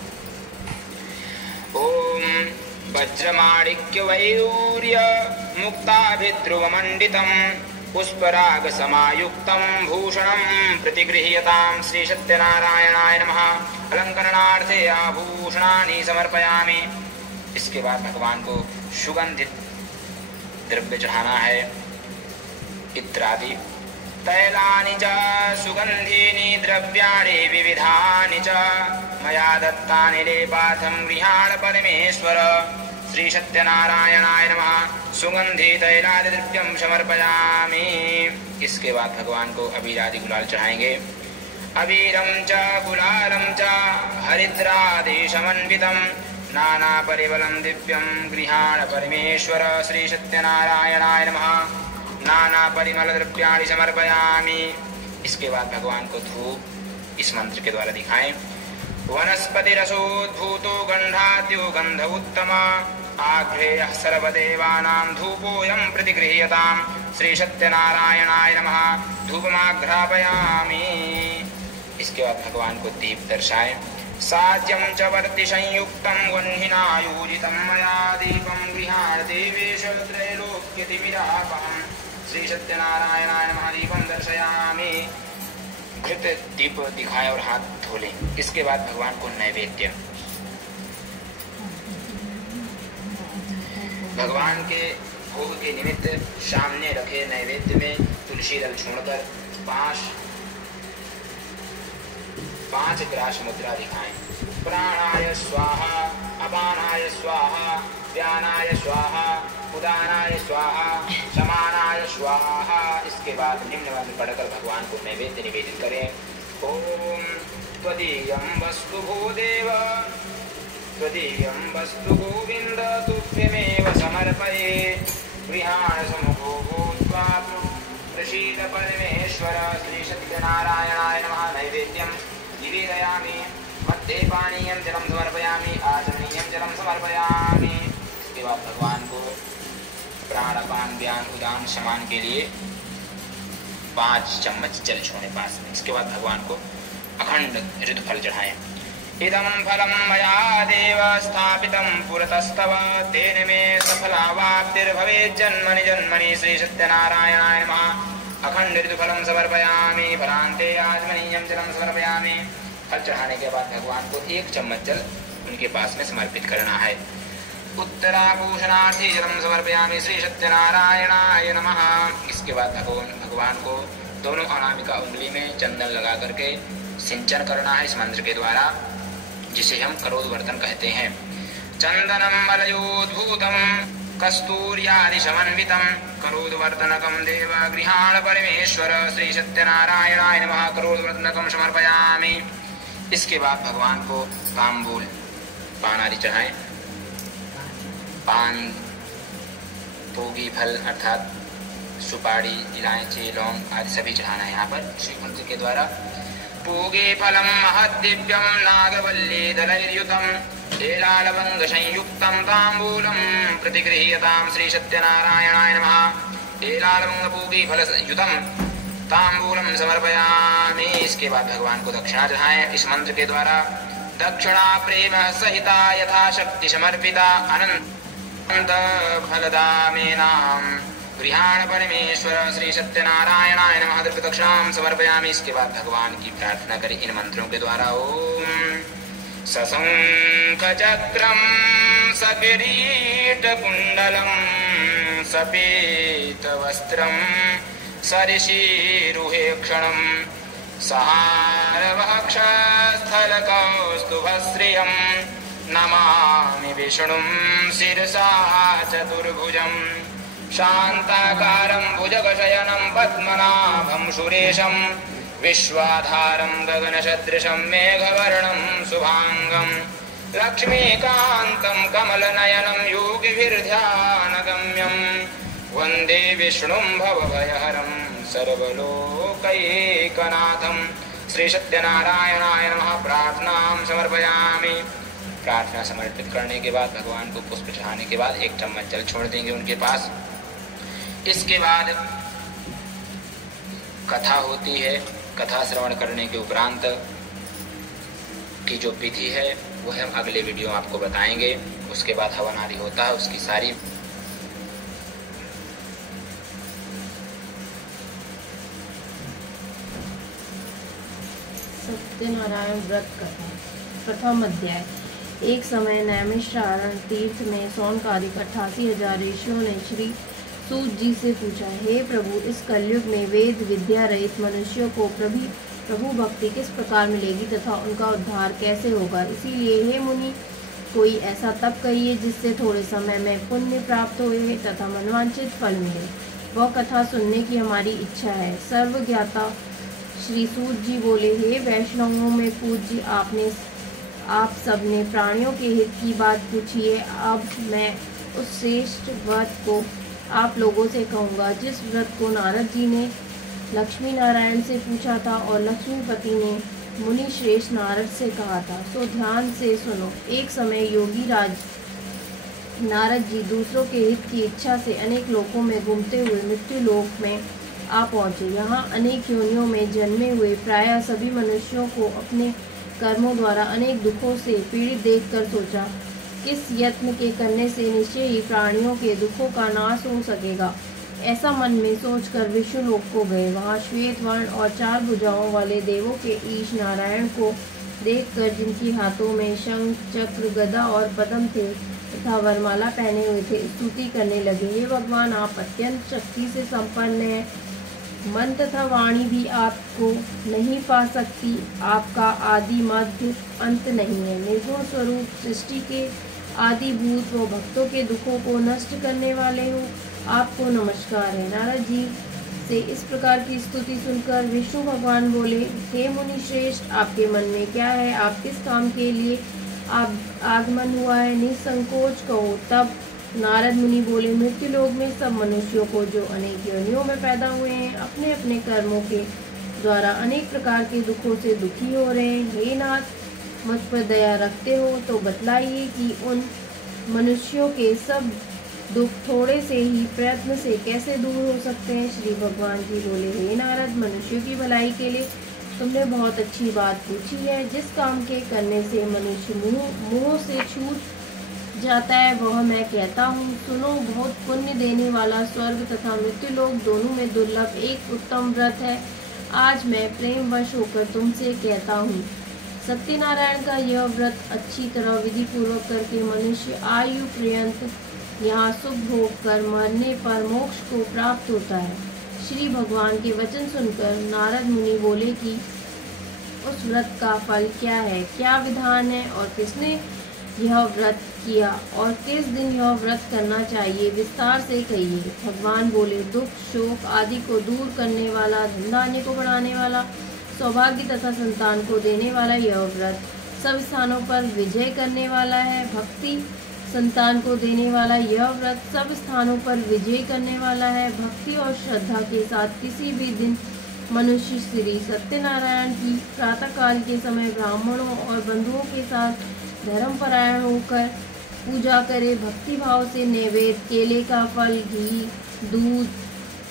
ओम वज्रमाणिक्य वैडूर्य मुक्ताभिध्रुवमण्डितं पुष्पराग समायुक्तं भूषणं प्रतिगृह्यतां श्री सत्यनारायणाय नमः। अलंकरणार्थे आभूषणानि समर्पयामि। इसके बाद भगवान को सुगंधित द्रव्य चढ़ाना है। इत्रादि तैलानि च सुगंधीनि द्रव्याणि विविधानि च मया दत्तानि लेपार्थं गृहाण परमेश्वर श्री सत्यनारायणाय नमः। सुगंधि तैलादि द्रव्यं समर्पयामि। इसके बाद भगवान को अबीरादि गुलाल चढ़ाएंगे। अबीरं च गुलालं च हरिद्रादि समन्वितं नाना परिमलं दिव्यं गृहाण परमेश्वर श्री सत्यनारायणाय नमः। नाना परिमल द्रव्याणि समर्पयामि। इसके बाद भगवान को धूप इस मंत्र के द्वारा दिखाएं। वनस्पतिरसोद्भूतो गंधाद्यो गंध उत्तम आघ्रेयः सर्वदेवानां धूपोऽयं प्रतिगृह्यतां श्री सत्यनारायणाय नमः। धूपमाघ्रापयामि। इसके बाद भगवान को दीप दर्शाएं। साज्यं च वर्ति संयुक्तं वह्निनायोजितं मया दीपं गृहाण देवेश त्रैलोक्यतिमिरापहं श्री सत्यनारायणाय नमः। दीपं दर्शयामि। घृत दीप दिखाएं और हाथ धो लें। इसके बाद भगवान को नैवेद्य, भगवान के भोग के निमित्त सामने रखे नैवेद्य में तुलसी दल छोड़कर 5 ग्रास मुद्रा दिखाएं। प्राणाय स्वाहा, अपानाय स्वाहा, व्यानाय स्वाहा, उदानाय स्वाहा, समानाय स्वाहा। इसके बाद निम्न मंत्र पढ़कर भगवान को नैवेद्य निवेदित करें। ओम त्वदीयं वस्तु भूदेव त्वदीयं वस्तु गोविंद तुभ्यमेव समर्पये गृहाण समुखो भूत्वा प्रसीद परमेश्वर श्री सत्यनारायणाय नमः। नैवेद्यं निवेदयामि। मध्ये पानीयं जलं समर्पयामि। आचमनीयं जलं समर्पयामि। इसके बाद भगवान को प्राणपान व्यान उदान समान के लिए 5 चम्मच जल छोड़े पास में। इसके बाद भगवान को अखंड ऋतुफल चढ़ाएं। इदं फलं मया देव स्थापितं पुरतस्तव तेन मे सफलावाप्तिर्भवेत् जन्मनि जन्मनि श्री सत्यनारायणाय नमः। अखंडित फलम समर्पयामि फलांते आजमनीयम जलम समर्पयामि। फल चढ़ाने के बाद भगवान को 1 चम्मच जल उनके पास में समर्पित करना है। उत्तराभूषणार्थी जलम समर्पयामि श्री सत्यनारायणाय नमः। इसके बाद भगवान को दोनों अनामिका उंगली में चंदन लगा करके सिंचन करना है इस मंत्र के द्वारा, जिसे हम करोदवर्तन कहते हैं। चंदनम मलयोद्भूतम कस्तूर्यादि समन्वितम करोदवर्तनकम देव गृहाण परमेश्वर श्री सत्यनारायणाय नमः करोदवर्तनकम समर्पयामि। इसके बाद भगवान को तांबूल पान आदि चढ़ाएं। पान, भोगी फल अर्थात सुपारी, इलायची, लौंग आदि सभी चढ़ाना है यहाँ पर श्री मंत्र के द्वारा। पूगे फलम महद्दिव्यम नागवल्ली दलैर्युतम एलालवंग संयुक्तम तांबूलम प्रतिगृह्यताम श्री सत्यनारायणाय नमः। एलालवंग पूगी फल युतम तांबूलम समर्पयामि। इसके बाद भगवान को दक्षिणा चढ़ाएं इस मंत्र के द्वारा। दक्षिणा प्रेम सहिता यथाशक्ति समर्पिता अनंत फलदामेनाम गृहाण परमेश्वर श्री सत्यनारायणाय नमः द्रव्य दक्षिणाम समर्पयामि। इसके बाद भगवान की प्रार्थना करें इन मंत्रों के द्वारा। ओम सशंख चक्रम सकिरीट कुंडलम सपीत वस्त्रम सरिशीरुहेक्षणम सहार वक्षस्थल कौस्तुभश्रियं नमामि विष्णुं शिरसा चतुर्भुजं शान्ताकारं भुजगशयनं पद्मनाभं सुरेशं विश्वाधारं गगनसदृशं मेघवर्णं शुभांगं लक्ष्मीकान्तं कमलनयनं योगिभिर्ध्यानगम्यं वन्दे विष्णुं भवभयहरं सर्वलोकैकनाथं श्री सत्यनारायणाय नमः। प्रार्थना समर्पयामि। प्रार्थना समर्पित करने के बाद भगवान को पुष्प चढ़ाने के बाद 1 चम्मच जल छोड़ देंगे उनके पास। इसके बाद कथा होती है। कथा श्रवण करने के उपरांत की जो विधि है वो हम अगले वीडियो में आपको बताएंगे। उसके बाद हवन आदि होता है, उसकी सारी सत्यनारायण व्रत कथा। प्रथम अध्याय। एक समय नैमिषारण्य तीर्थ में सौनकादिक 88,000 ऋषियों ने श्री सूत जी से पूछा, हे प्रभु, इस कलयुग में वेद विद्या रहित मनुष्यों को प्रभु भक्ति किस प्रकार मिलेगी तथा उनका उद्धार कैसे होगा? इसीलिए हे मुनि, कोई ऐसा तप कहिए जिससे थोड़े समय में पुण्य प्राप्त होए तथा मनवांछित फल मिले। वह कथा सुनने की हमारी इच्छा है। सर्वज्ञाता श्री सूत जी बोले, हे वैष्णवों में पूज्य, आप सबने प्राणियों के हित की बात पूछी है। अब मैं उस श्रेष्ठ व्रत को आप लोगों से कहूँगा जिस व्रत को नारद जी ने लक्ष्मी नारायण से पूछा था और लक्ष्मीपति ने मुनि श्रेष्ठ नारद से कहा था। सो ध्यान से सुनो। एक समय योगी राज नारद जी दूसरों के हित की इच्छा से अनेक लोकों में घूमते हुए मृत्यु लोक में आ पहुँचे। यहाँ अनेक योनियों में जन्मे हुए प्रायः सभी मनुष्यों को अपने कर्मों द्वारा अनेक दुखों से पीड़ित देखकर सोचा, किस यत्न के करने से निश्चय ही प्राणियों के दुखों का नाश हो सकेगा। ऐसा मन में सोचकर विष्णु लोक को गए। वहाँ श्वेत वर्ण और 4 भुजाओं वाले देवों के ईश नारायण को देखकर, जिनकी हाथों में शंख चक्र गदा और पद्म थे तथा वरमाला पहने हुए थे, स्तुति करने लगे। हे भगवान, आप अत्यंत शक्ति से संपन्न हैं। मन तथा वाणी भी आपको नहीं पा सकती। आपका आदि मध्य अंत नहीं है। निर्गुण स्वरूप सृष्टि के आदिभूत व भक्तों के दुखों को नष्ट करने वाले हो, आपको नमस्कार है। नारद जी से इस प्रकार की स्तुति सुनकर विष्णु भगवान बोले, हे मुनि श्रेष्ठ, आपके मन में क्या है? आप किस काम के लिए आप आगमन हुआ है? निसंकोच कहो। तब नारद मुनि बोले, मृत्यु लोक में सब मनुष्यों को जो अनेक योनियों में पैदा हुए हैं, अपने अपने कर्मों के द्वारा अनेक प्रकार के दुखों से दुखी हो रहे हैं। हे नाथ, मुझ पर दया रखते हो तो बतलाइए कि उन मनुष्यों के सब दुख थोड़े से ही प्रयत्न से कैसे दूर हो सकते हैं? श्री भगवान जी बोले, हे नारद, मनुष्यों की भलाई के लिए तुमने बहुत अच्छी बात पूछी है। जिस काम के करने से मनुष्य मोह से छूट जाता है वह मैं कहता हूँ। सुनो, बहुत पुण्य देने वाला स्वर्ग तथा मृत्युलोक दोनों में दुर्लभ एक उत्तम व्रत है। आज मैं प्रेमवश होकर तुमसे कहता हूँ। सत्यनारायण का यह व्रत अच्छी तरह विधि पूर्वक करके मनुष्य आयु पर्यंत यहाँ सुख भोग कर मरने पर मोक्ष को प्राप्त होता है। श्री भगवान के वचन सुनकर नारद मुनि बोले कि उस व्रत का फल क्या है, क्या विधान है और किसने यह व्रत किया और किस दिन यह व्रत करना चाहिए, विस्तार से कहिए। भगवान बोले, दुख शोक आदि को दूर करने वाला, धन धान्य को बढ़ाने वाला, सौभाग्य तथा संतान को देने वाला यह व्रत सब स्थानों पर विजय करने वाला है। भक्ति संतान को देने वाला यह व्रत सब स्थानों पर विजय करने वाला है। भक्ति और श्रद्धा के साथ किसी भी दिन मनुष्य श्री सत्यनारायण की प्रातःकाल के समय ब्राह्मणों और बंधुओं के साथ धर्मपरायण होकर पूजा करे। भक्ति भाव से नैवेद्य, केले का फल, घी, दूध,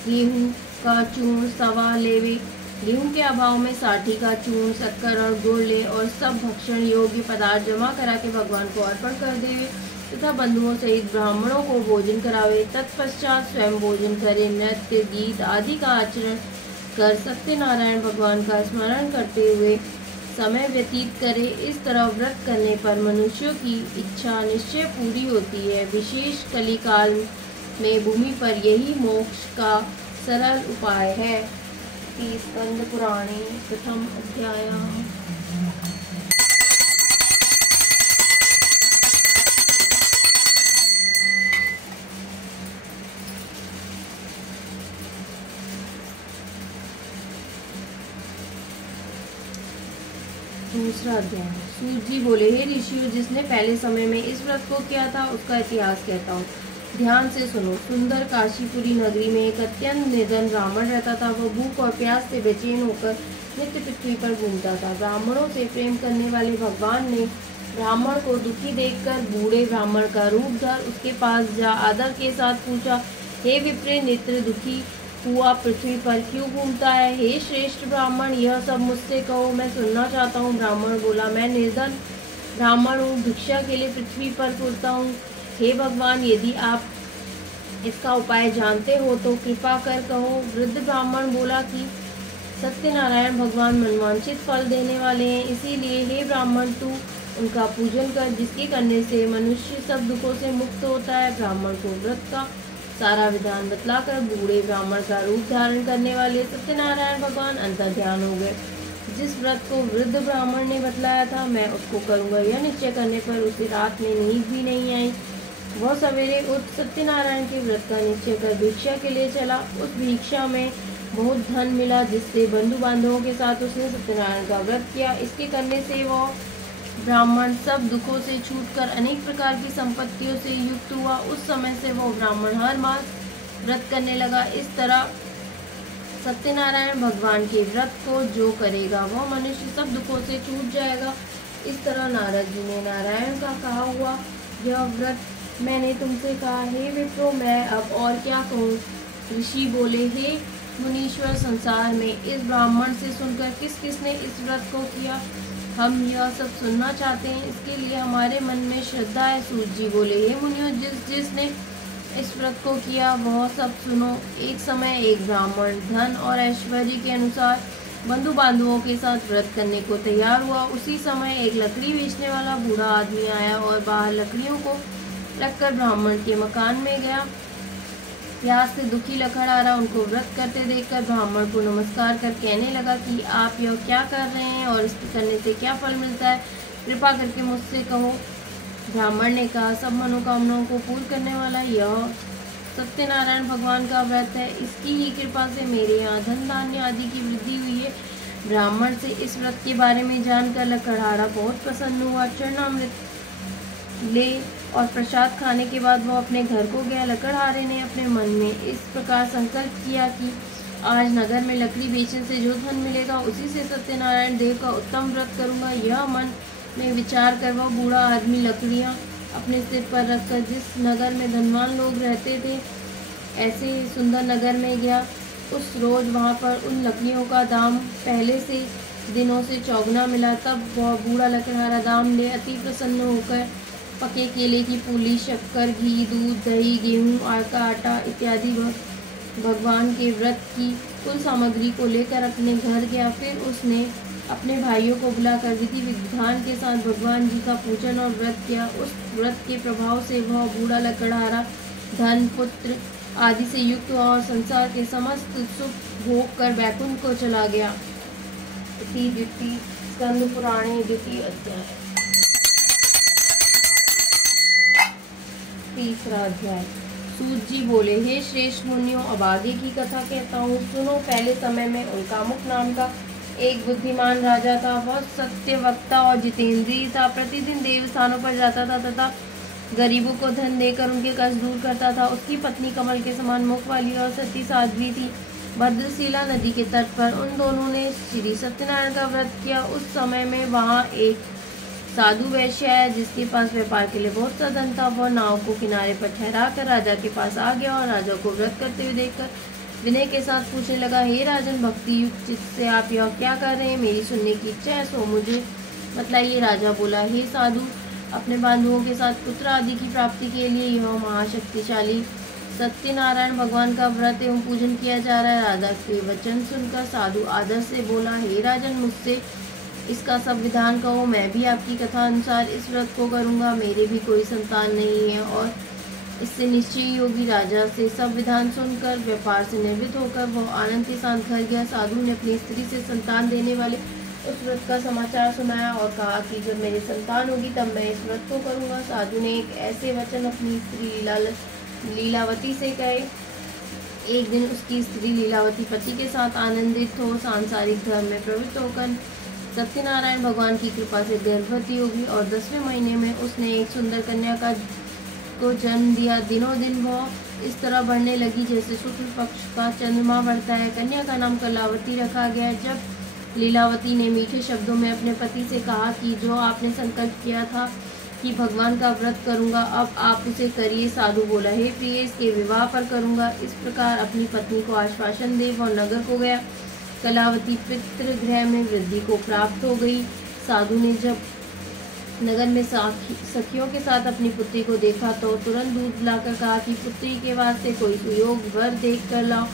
गेहूँ का चूर्ण, सवा लेवे। गेहूँ के अभाव में साठी का चूर्ण, शक्कर और गुड़ ले और सब भक्षण योग्य पदार्थ जमा करा के भगवान को अर्पण कर देवे तथा बंधुओं सहित ब्राह्मणों को भोजन करावे। तत्पश्चात स्वयं भोजन करे, नृत्य गीत आदि का आचरण कर सत्यनारायण भगवान का स्मरण करते हुए समय व्यतीत करे। इस तरह व्रत करने पर मनुष्यों की इच्छा निश्चय पूरी होती है। विशेष कलिकाल में भूमि पर यही मोक्ष का सरल उपाय है। स्कंद पुराणे प्रथम अध्याय। दूसरा अध्याय। सूत जी बोले, हे ऋषियों, जिसने पहले समय में इस व्रत को किया था उसका इतिहास कहता हूँ, ध्यान से सुनो। सुंदर काशीपुरी नगरी में एक अत्यंत निर्धन ब्राह्मण रहता था। वह भूख और प्यास से बेचैन होकर नित्य पृथ्वी पर घूमता था। ब्राह्मणों से प्रेम करने वाले भगवान ने ब्राह्मण को दुखी देखकर बूढ़े ब्राह्मण का रूप धर उसके पास जा आदर के साथ पूछा, हे विप्र, नेत्र दुखी हुआ पृथ्वी पर क्यों घूमता है? हे श्रेष्ठ ब्राह्मण, यह सब मुझसे कहो, मैं सुनना चाहता हूँ। ब्राह्मण बोला, मैं निर्धन ब्राह्मण हूँ, भिक्षा के लिए पृथ्वी पर घूमता हूँ। हे भगवान, यदि आप इसका उपाय जानते हो तो कृपा कर कहो। वृद्ध ब्राह्मण बोला कि सत्यनारायण भगवान मनवांछित फल देने वाले हैं, इसीलिए हे ब्राह्मण, तू उनका पूजन कर, जिसके करने से मनुष्य सब दुखों से मुक्त होता है। ब्राह्मण को व्रत का सारा विधान बतलाकर बूढ़े ब्राह्मण का रूप धारण करने वाले सत्यनारायण भगवान अंतर्ध्यान हो गए। जिस व्रत को वृद्ध ब्राह्मण ने बतलाया था मैं उसको करूँगा, यह निश्चय करने पर उसे रात में नींद भी नहीं आई। वह सवेरे उठ सत्यनारायण के व्रत का निश्चय कर भिक्षा के लिए चला। उस भिक्षा में बहुत धन मिला, जिससे बंधु बांधवों के साथ उसने सत्यनारायण का व्रत किया। इसके करने से वह ब्राह्मण सब दुखों से छूटकर अनेक प्रकार की संपत्तियों से युक्त हुआ। उस समय से वह ब्राह्मण हर मास व्रत करने लगा। इस तरह सत्यनारायण भगवान के व्रत को जो करेगा वह मनुष्य सब दुखों से छूट जाएगा। इस तरह नारद जी ने नारायण का कहा हुआ यह व्रत मैंने तुमसे कहा। हे विप्रो, मैं अब और क्या कहूँ? ऋषि बोले, हे मुनीश्वर, संसार में इस ब्राह्मण से सुनकर किस किसने इस व्रत को किया, हम यह सब सुनना चाहते हैं, इसके लिए हमारे मन में श्रद्धा है। सूत जी बोले, हे मुनियों, जिसने इस व्रत को किया वह सब सुनो। एक समय एक ब्राह्मण धन और ऐश्वर्य के अनुसार बंधु बांधवों के साथ व्रत करने को तैयार हुआ। उसी समय एक लकड़ी बेचने वाला बूढ़ा आदमी आया और बाहर लकड़ियों को रखकर ब्राह्मण के मकान में गया। प्यास से दुखी लकड़हारा उनको व्रत करते देखकर ब्राह्मण को नमस्कार कर कहने लगा कि आप यह क्या कर रहे हैं और इसके करने से क्या फल मिलता है, कृपा करके मुझसे कहो। ब्राह्मण ने कहा, सब मनोकामनाओं को पूर्ण करने वाला यह सत्यनारायण भगवान का व्रत है, इसकी ही कृपा से मेरे यहाँ धन धान्य आदि की वृद्धि हुई है। ब्राह्मण से इस व्रत के बारे में जानकर लकड़हारा बहुत प्रसन्न हुआ। चरणामृत ले और प्रसाद खाने के बाद वो अपने घर को गया। लकड़हारे ने अपने मन में इस प्रकार संकल्प किया कि आज नगर में लकड़ी बेचने से जो धन मिलेगा उसी से सत्यनारायण देव का उत्तम व्रत करूंगा। यह मन में विचार कर वह बूढ़ा आदमी लकड़ियां अपने सिर पर रखकर जिस नगर में धनवान लोग रहते थे ऐसे सुंदर नगर में गया। उस रोज वहाँ पर उन लकड़ियों का दाम पहले से दिनों से चौगुना मिला। तब वह बूढ़ा लकड़हारा दाम ले अति प्रसन्न होकर पके केले की पूली, शक्कर, घी, दूध, दही, गेहूं का आटा इत्यादि भगवान के व्रत की कुल सामग्री को लेकर अपने घर गया। फिर उसने अपने भाइयों को बुलाकर विधि विधान के साथ भगवान जी का पूजन और व्रत किया। उस व्रत के प्रभाव से वह बूढ़ा लकड़हारा धन, पुत्र आदि से युक्त हुआ और संसार के समस्त सुख भोग कर बैकुंठ को चला गया। इति द्वितीय स्कंद पुराणे द्वितीय अध्याय। तीसरा अध्याय। सूत जी बोले, हे श्रेष्ठ मुनियों, अब आगे की कथा कहता हूँ, सुनो। पहले समय में उल्कामुख नाम का एक बुद्धिमान राजा था। वह सत्य वक्ता और जितेंद्रिय था। प्रतिदिन देवस्थानों पर जाता था तथा गरीबों को धन देकर उनके कष्ट दूर करता था। उसकी पत्नी कमल के समान मुख वाली और सती साध्वी थी। भद्रशिला नदी के तट पर उन दोनों ने श्री सत्यनारायण का व्रत किया। उस समय में वहाँ एक साधु वैश्य आया जिसके पास व्यापार के लिए बहुत सा धन था। वह नाव को किनारे पर ठहरा कर राजा के पास आ गया और राजा को व्रत करते हुए देखकर विनय के साथ पूछने लगा, हे राजन, भक्ति युक्त चित्त से आप यह क्या कर रहे हैं? मेरी सुनने की इच्छा है, सो मुझे बतलाइए। राजा बोला, हे साधु, अपने बंधुओं के साथ पुत्र आदि की प्राप्ति के लिए यह महाशक्तिशाली सत्यनारायण भगवान का व्रत एवं पूजन किया जा रहा है। राजा के वचन सुनकर साधु आदर से बोला, हे राजन, मुझसे इसका सब विधान कहो, मैं भी आपकी कथा अनुसार इस व्रत को करूँगा। मेरे भी कोई संतान नहीं है और इससे निश्चय योगी। राजा से सब विधान सुनकर व्यापार से निवृत्त होकर वह आनंद के साथ घर गया। साधु ने अपनी स्त्री से संतान देने वाले उस व्रत का समाचार सुनाया और कहा कि जब मेरी संतान होगी तब मैं इस व्रत को करूँगा। साधु ने एक ऐसे वचन अपनी स्त्री लीलावती से कहे। एक दिन उसकी स्त्री लीलावती पति के साथ आनंदित हो सांसारिक धर्म में प्रवृत्त होकर सत्यनारायण भगवान की कृपा से गर्भवती होगी और 10वें महीने में उसने एक सुंदर कन्या को जन्म दिया। दिनों दिन वह इस तरह बढ़ने लगी जैसे शुक्ल पक्ष का चंद्रमा बढ़ता है। कन्या का नाम कलावती रखा गया। जब लीलावती ने मीठे शब्दों में अपने पति से कहा कि जो आपने संकल्प किया था कि भगवान का व्रत करूंगा, अब आप उसे करिए। साधु बोला, हे प्रिय, इसके विवाह पर करूंगा। इस प्रकार अपनी पत्नी को आश्वासन दे वह नगर को गया। कलावती पितृगृह में वृद्धि को प्राप्त हो गई। साधु ने जब नगर में सखियों के साथ अपनी पुत्री को देखा तो तुरंत दूध लाकर कहा कि पुत्री के वास्ते कोई सुयोग वर देख कर लाओ।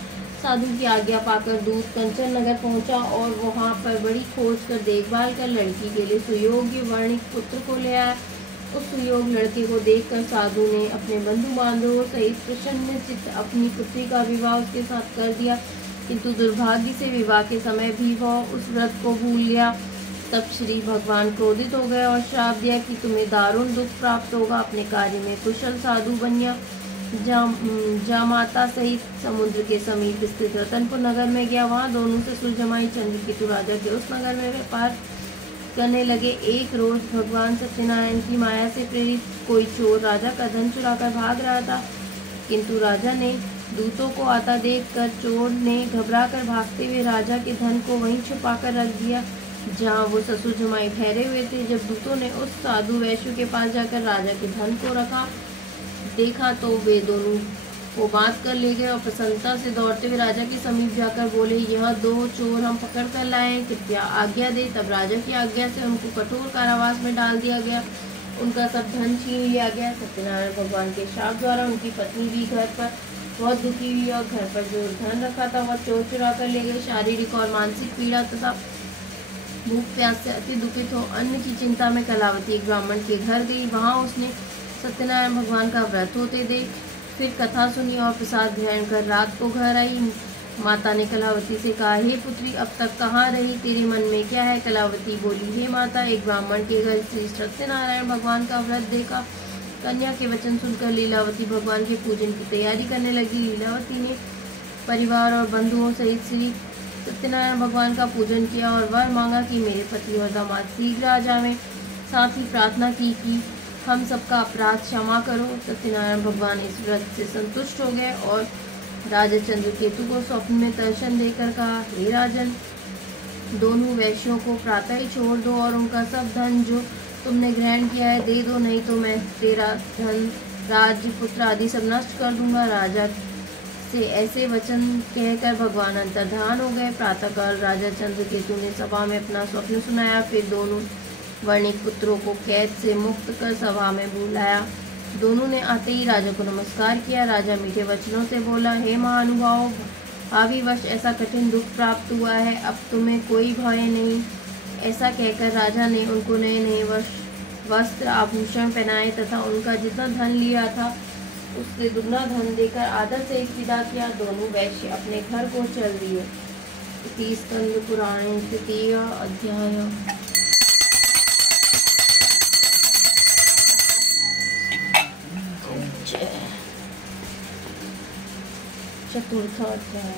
साधु की आज्ञा पाकर दूध कंचन नगर पहुंचा और वहां पर बड़ी खोज कर देखभाल कर लड़की के लिए सुयोग्य वर्णिक पुत्र को ले आया। उस सुयोग लड़के को देखकर साधु ने अपने बंधु बांधवों सहित प्रसन्न चित्त अपनी पुत्री का विवाह उसके साथ कर दिया। किंतु दुर्भाग्य से विवाह के समय भी वह उस व्रत को भूल गया। तब श्री भगवान क्रोधित हो गए और श्राप दिया कि तुम्हें दारुण दुख प्राप्त होगा। अपने कार्य में कुशल साधु बनिया जामाता सहित समुद्र के समीप स्थित रतनपुर नगर में गया। वहाँ दोनों ससुर जमाई चंद्रकेतु राजा के उस नगर में व्यापार करने लगे। एक रोज भगवान सत्यनारायण की माया से प्रेरित कोई चोर राजा का धन चुराकर भाग रहा था, किंतु राजा ने दूतों को आता देखकर चोर ने घबराकर भागते हुए राजा के धन को वहीं छुपाकर रख दिया जहाँ वो ससुर जमाई ठहरे हुए थे। जब दूतों ने उस साधु वैश्य के पास जाकर राजा के धन को देखा तो वे दोनों को बांध कर ले गए और प्रसन्नता से दौड़ते हुए राजा के समीप जाकर बोले, यह दो चोर हम पकड़ कर लाए हैं, कृपया आज्ञा दे। तब राजा की आज्ञा से उनको कठोर कारावास में डाल दिया गया। उनका सब धन छीन लिया गया। सत्यनारायण भगवान के शाप द्वारा उनकी पत्नी भी घर पर बहुत दुखी हुई और घर पर जो धन रखा था वह चोर चुरा कर ले गए। शारीरिक और मानसिक पीड़ा तथा भूख प्यास से अति दुखित हो अन्न की चिंता में कलावती एक ब्राह्मण के घर गई। वहाँ उसने सत्यनारायण भगवान का व्रत होते देख फिर कथा सुनी और प्रसाद ग्रहण कर रात को घर आई। माता ने कलावती से कहा, हे पुत्री, अब तक कहाँ रही? तेरे मन में क्या है? कलावती बोली, हे माता, एक ब्राह्मण के घर श्री सत्यनारायण भगवान का व्रत देखा। कन्या के वचन सुनकर लीलावती भगवान के पूजन की तैयारी करने लगी। लीलावती ने परिवार और बंधुओं सहित श्री सत्यनारायण भगवान का पूजन किया और वर मांगा कि मेरे पति और दामाद शीघ्र आ जावें। साथ ही प्रार्थना की कि हम सबका अपराध क्षमा करो। सत्यनारायण भगवान इस व्रत से संतुष्ट हो गए और राजा चंद्रकेतु को स्वप्न में दर्शन देकर कहा, हे राजन, दोनों वैश्यों को प्रातः ही छोड़ दो और उनका सब धन जो तुमने ग्रहण किया है दे दो, नहीं तो मैं तेरा धन, राज्य, पुत्र आदि सब नष्ट कर दूंगा। राजा से ऐसे वचन कहकर भगवान अंतर्धान हो गए। प्रातःकाल राजा चंद्रकेतु ने सभा में अपना स्वप्न सुनाया। फिर दोनों वर्णिक पुत्रों को कैद से मुक्त कर सभा में बुलाया। दोनों ने आते ही राजा को नमस्कार किया। राजा मीठे वचनों से बोला, हे महानुभाव, भावीवश ऐसा कठिन दुख प्राप्त हुआ है, अब तुम्हें कोई भय नहीं। ऐसा कहकर राजा ने उनको नए नए वस्त्र आभूषण पहनाए तथा उनका जितना धन लिया था उससे दुगना धन देकर आदर से विदा किया। दोनों वैश्य अपने घर को चल दिए। इति स्कंद पुराणे तृतीय अध्याय। चतुर्थ अध्याय।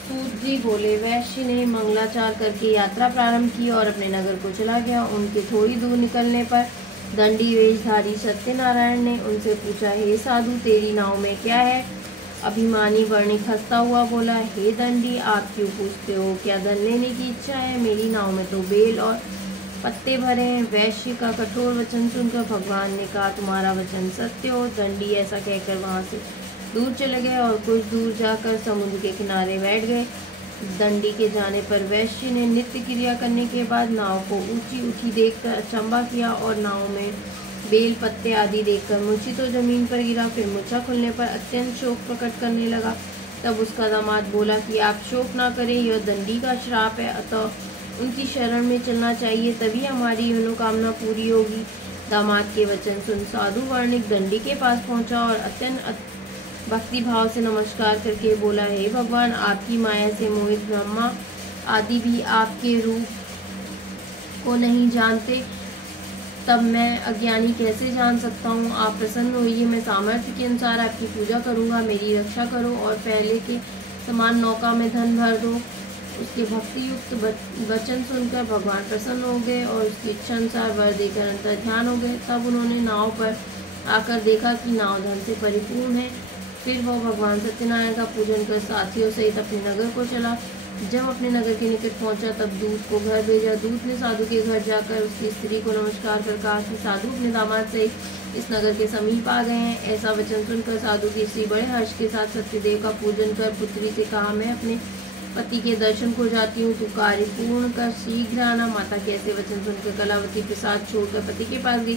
सूत जी बोले, वैश्य ने मंगलाचार करके यात्रा प्रारंभ की और अपने नगर को चला गया। उनके थोड़ी दूर निकलने पर दंडी वेशधारी सत्यनारायण ने उनसे पूछा, हे साधु, तेरी नाव में क्या है? अभिमानी वर्णिक हंसता हुआ बोला, हे दंडी, आप क्यों पूछते हो? क्या धन लेने की इच्छा है? मेरी नाव में तो बेल और पत्ते भरे हैं। वैश्य का कठोर वचन सुनकर भगवान ने कहा, तुम्हारा वचन सत्य हो। दंडी ऐसा कहकर वहां से दूर चले गए और कुछ दूर जाकर समुद्र के किनारे बैठ गए। दंडी के जाने पर वैश्य ने नित्य क्रिया करने के बाद नाव को ऊंची ऊंची देखकर अचंबा किया और नाव में बेल पत्ते आदि देखकर मुंशी तो जमीन पर गिरा। फिर मूर्छा खुलने पर अत्यंत शोक प्रकट करने लगा। तब उसका दामाद बोला कि आप शोक ना करें, यह दंडी का श्राप है, अतः उनकी शरण में चलना चाहिए, तभी हमारी मनोकामना पूरी होगी। दामाद के वचन सुन साधु वर्णिक दंडी के पास पहुंचा और अत्यंत भक्ति भाव से नमस्कार करके बोला, हे भगवान, आपकी माया से मोहित ब्रह्मा आदि भी आपके रूप को नहीं जानते, तब मैं अज्ञानी कैसे जान सकता हूँ? आप प्रसन्न होइए, मैं सामर्थ्य के अनुसार आपकी पूजा करूँगा। मेरी रक्षा करो और पहले के समान नौका में धन भर दो। उसके भक्ति युक्त वचन सुनकर भगवान प्रसन्न हो गए और उसकी इच्छा अनुसार वर देकर अंतर्ध्यान हो गए। तब उन्होंने नाव पर आकर देखा कि नाव धन से परिपूर्ण है। फिर वह भगवान सत्यनारायण का पूजन कर साथियों सहित अपने नगर को चला। जब अपने नगर के निकट पहुंचा तब दूत को घर भेजा। दूत ने साधु के घर जाकर उसकी स्त्री को नमस्कार कर कहा कि साधु अपने दामाद से इस नगर के समीप आ गए हैं। ऐसा वचन सुनकर साधु की स्त्री बड़े हर्ष के साथ सत्यदेव का पूजन कर पुत्री से कहा, मैं अपने पति के दर्शन को जाती हूँ, तू कार्य पूर्ण कर शीघ्र आना। माता के ऐसे वचन सुनकर कलावती प्रसाद छोड़कर पति के पास गई।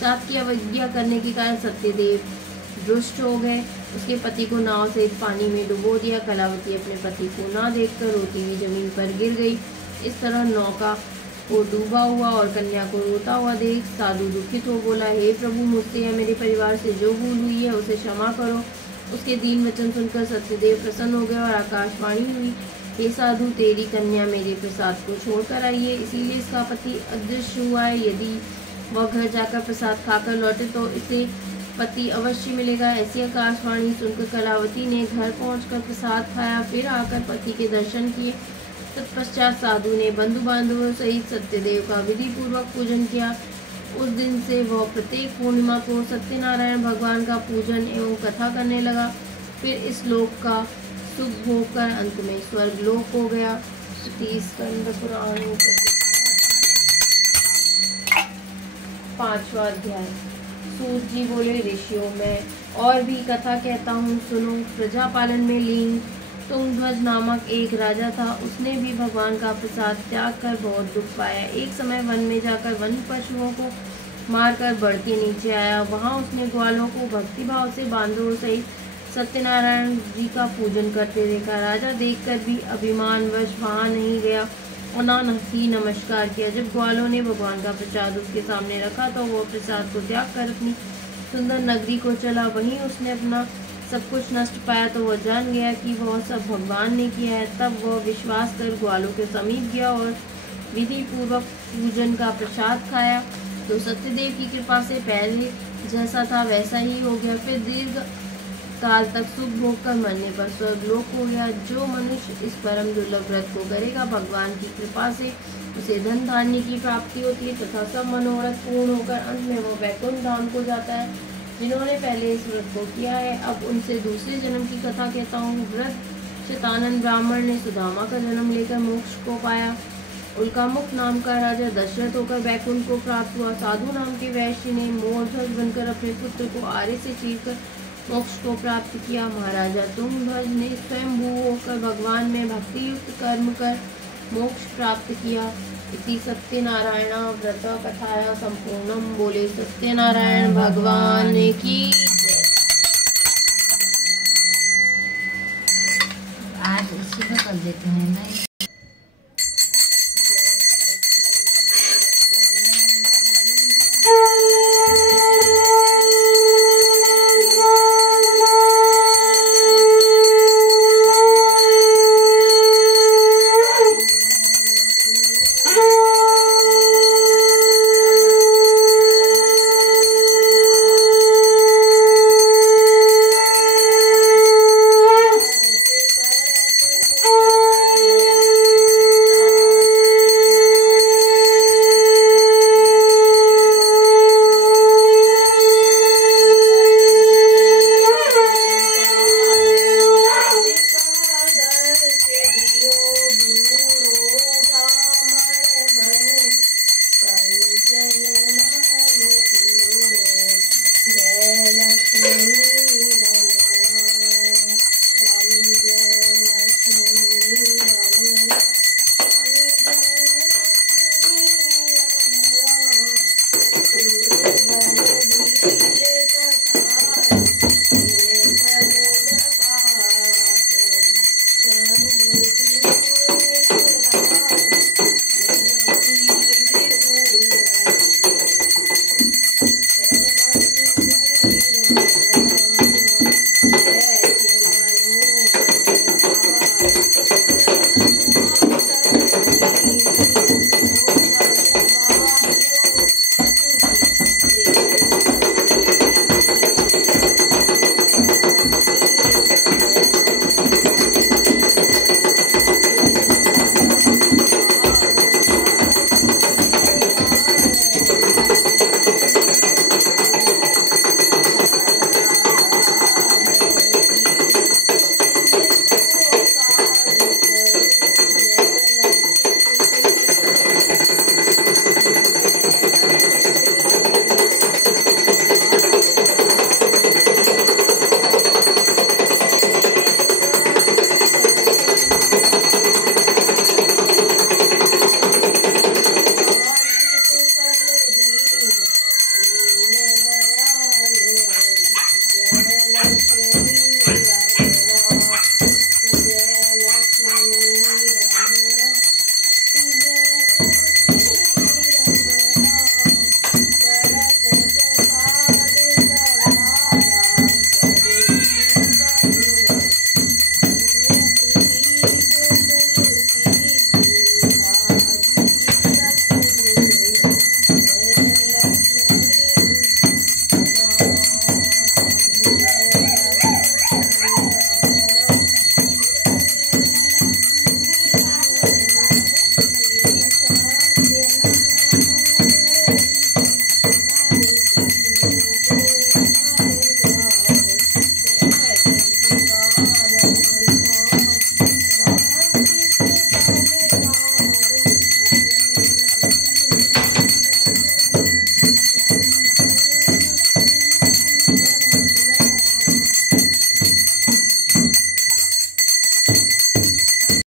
साथ की अवज्ञा करने के कारण सत्यदेव रुष्ट हो गए। उसके पति को नाव से पानी में डुबो दिया। कलावती अपने पति को ना देखकर रोती हुई जमीन पर गिर गई। इस तरह नौका को डूबा हुआ और कन्या को रोता हुआ देख साधु दुखित हो बोला, हे प्रभु, मुझसे या मेरे परिवार से जो भूल हुई है उसे क्षमा करो। उसके दीन वचन सुनकर सत्यदेव प्रसन्न हो गए और आकाशवाणी हुई, हे साधु, तेरी कन्या मेरे प्रसाद को छोड़कर आई है, इसीलिए इसका पति अदृश्य हुआ है। यदि वह घर जाकर प्रसाद खाकर लौटे तो इसे पति अवश्य मिलेगा। ऐसी आकाशवाणी सुनकर कलावती ने घर पहुंचकर प्रसाद खाया। फिर आकर पति के दर्शन किए। तत्पश्चात साधु ने बंधु बांधवों सहित सत्यदेव का विधि पूर्वक पूजन किया। उस दिन से वह प्रत्येक पूर्णिमा को सत्यनारायण भगवान का पूजन एवं कथा करने लगा। फिर इस लोक का सुख भोग कर अंत में स्वर्ग लोक हो गया। स्कंद पुराण 5वां अध्याय। सूत जी बोले, ऋषियों, मैं और भी कथा कहता हूँ, सुनो। प्रजा पालन में लीन तुंगध्वज नामक एक राजा था। उसने भी भगवान का प्रसाद त्याग कर बहुत दुख पाया। एक समय वन में जाकर वन पशुओं को मारकर बढ़ के नीचे आया। वहाँ उसने ग्वालों को भक्तिभाव से बांधवों सहित सत्यनारायण जी का पूजन करते देखा। राजा देखकर भी अभिमानवश वहाँ नहीं गया और ना ही नमस्कार किया। जब ग्वालों ने भगवान का प्रसाद उसके सामने रखा तो वो प्रसाद को त्याग कर अपनी सुंदर नगरी को चला। वहीं उसने अपना सब कुछ नष्ट पाया तो वह जान गया कि वह सब भगवान ने किया है। तब वह विश्वास कर ग्वालों के समीप गया और विधि पूर्वक पूजन का प्रसाद खाया तो सत्यदेव की कृपा से पहले जैसा था वैसा ही हो गया। फिर दीर्घ काल तक सुख भोग कर मरने पर स्वर्गलोक हो गया। जो मनुष्य इस परम दुर्लभ व्रत को करेगा, भगवान की कृपा से उसे धन धान्य की प्राप्ति होती है तथा सब मनोरथ पूर्ण होकर अंत में वो वैकुंठ धाम को जाता है। जिन्होंने पहले इस व्रत को किया है, अब उनसे दूसरे जन्म की कथा कहता हूँ। व्रत शतानन ब्राह्मण ने सुदामा का जन्म लेकर मोक्ष को पाया। उल्कामुख नाम का राजा दशरथ होकर वैकुंठ को प्राप्त हुआ। साधु नाम के वैश्य ने मोरध्वज बनकर अपने पुत्र को आरे से चीरकर मोक्ष को प्राप्त किया। महाराजा तुंगध्वज ने स्वयं भू होकर भगवान में भक्ति युक्त कर्म कर मोक्ष प्राप्त किया। इति सत्यनारायण व्रत कथाया संपूर्णम। बोले सत्यनारायण भगवान की।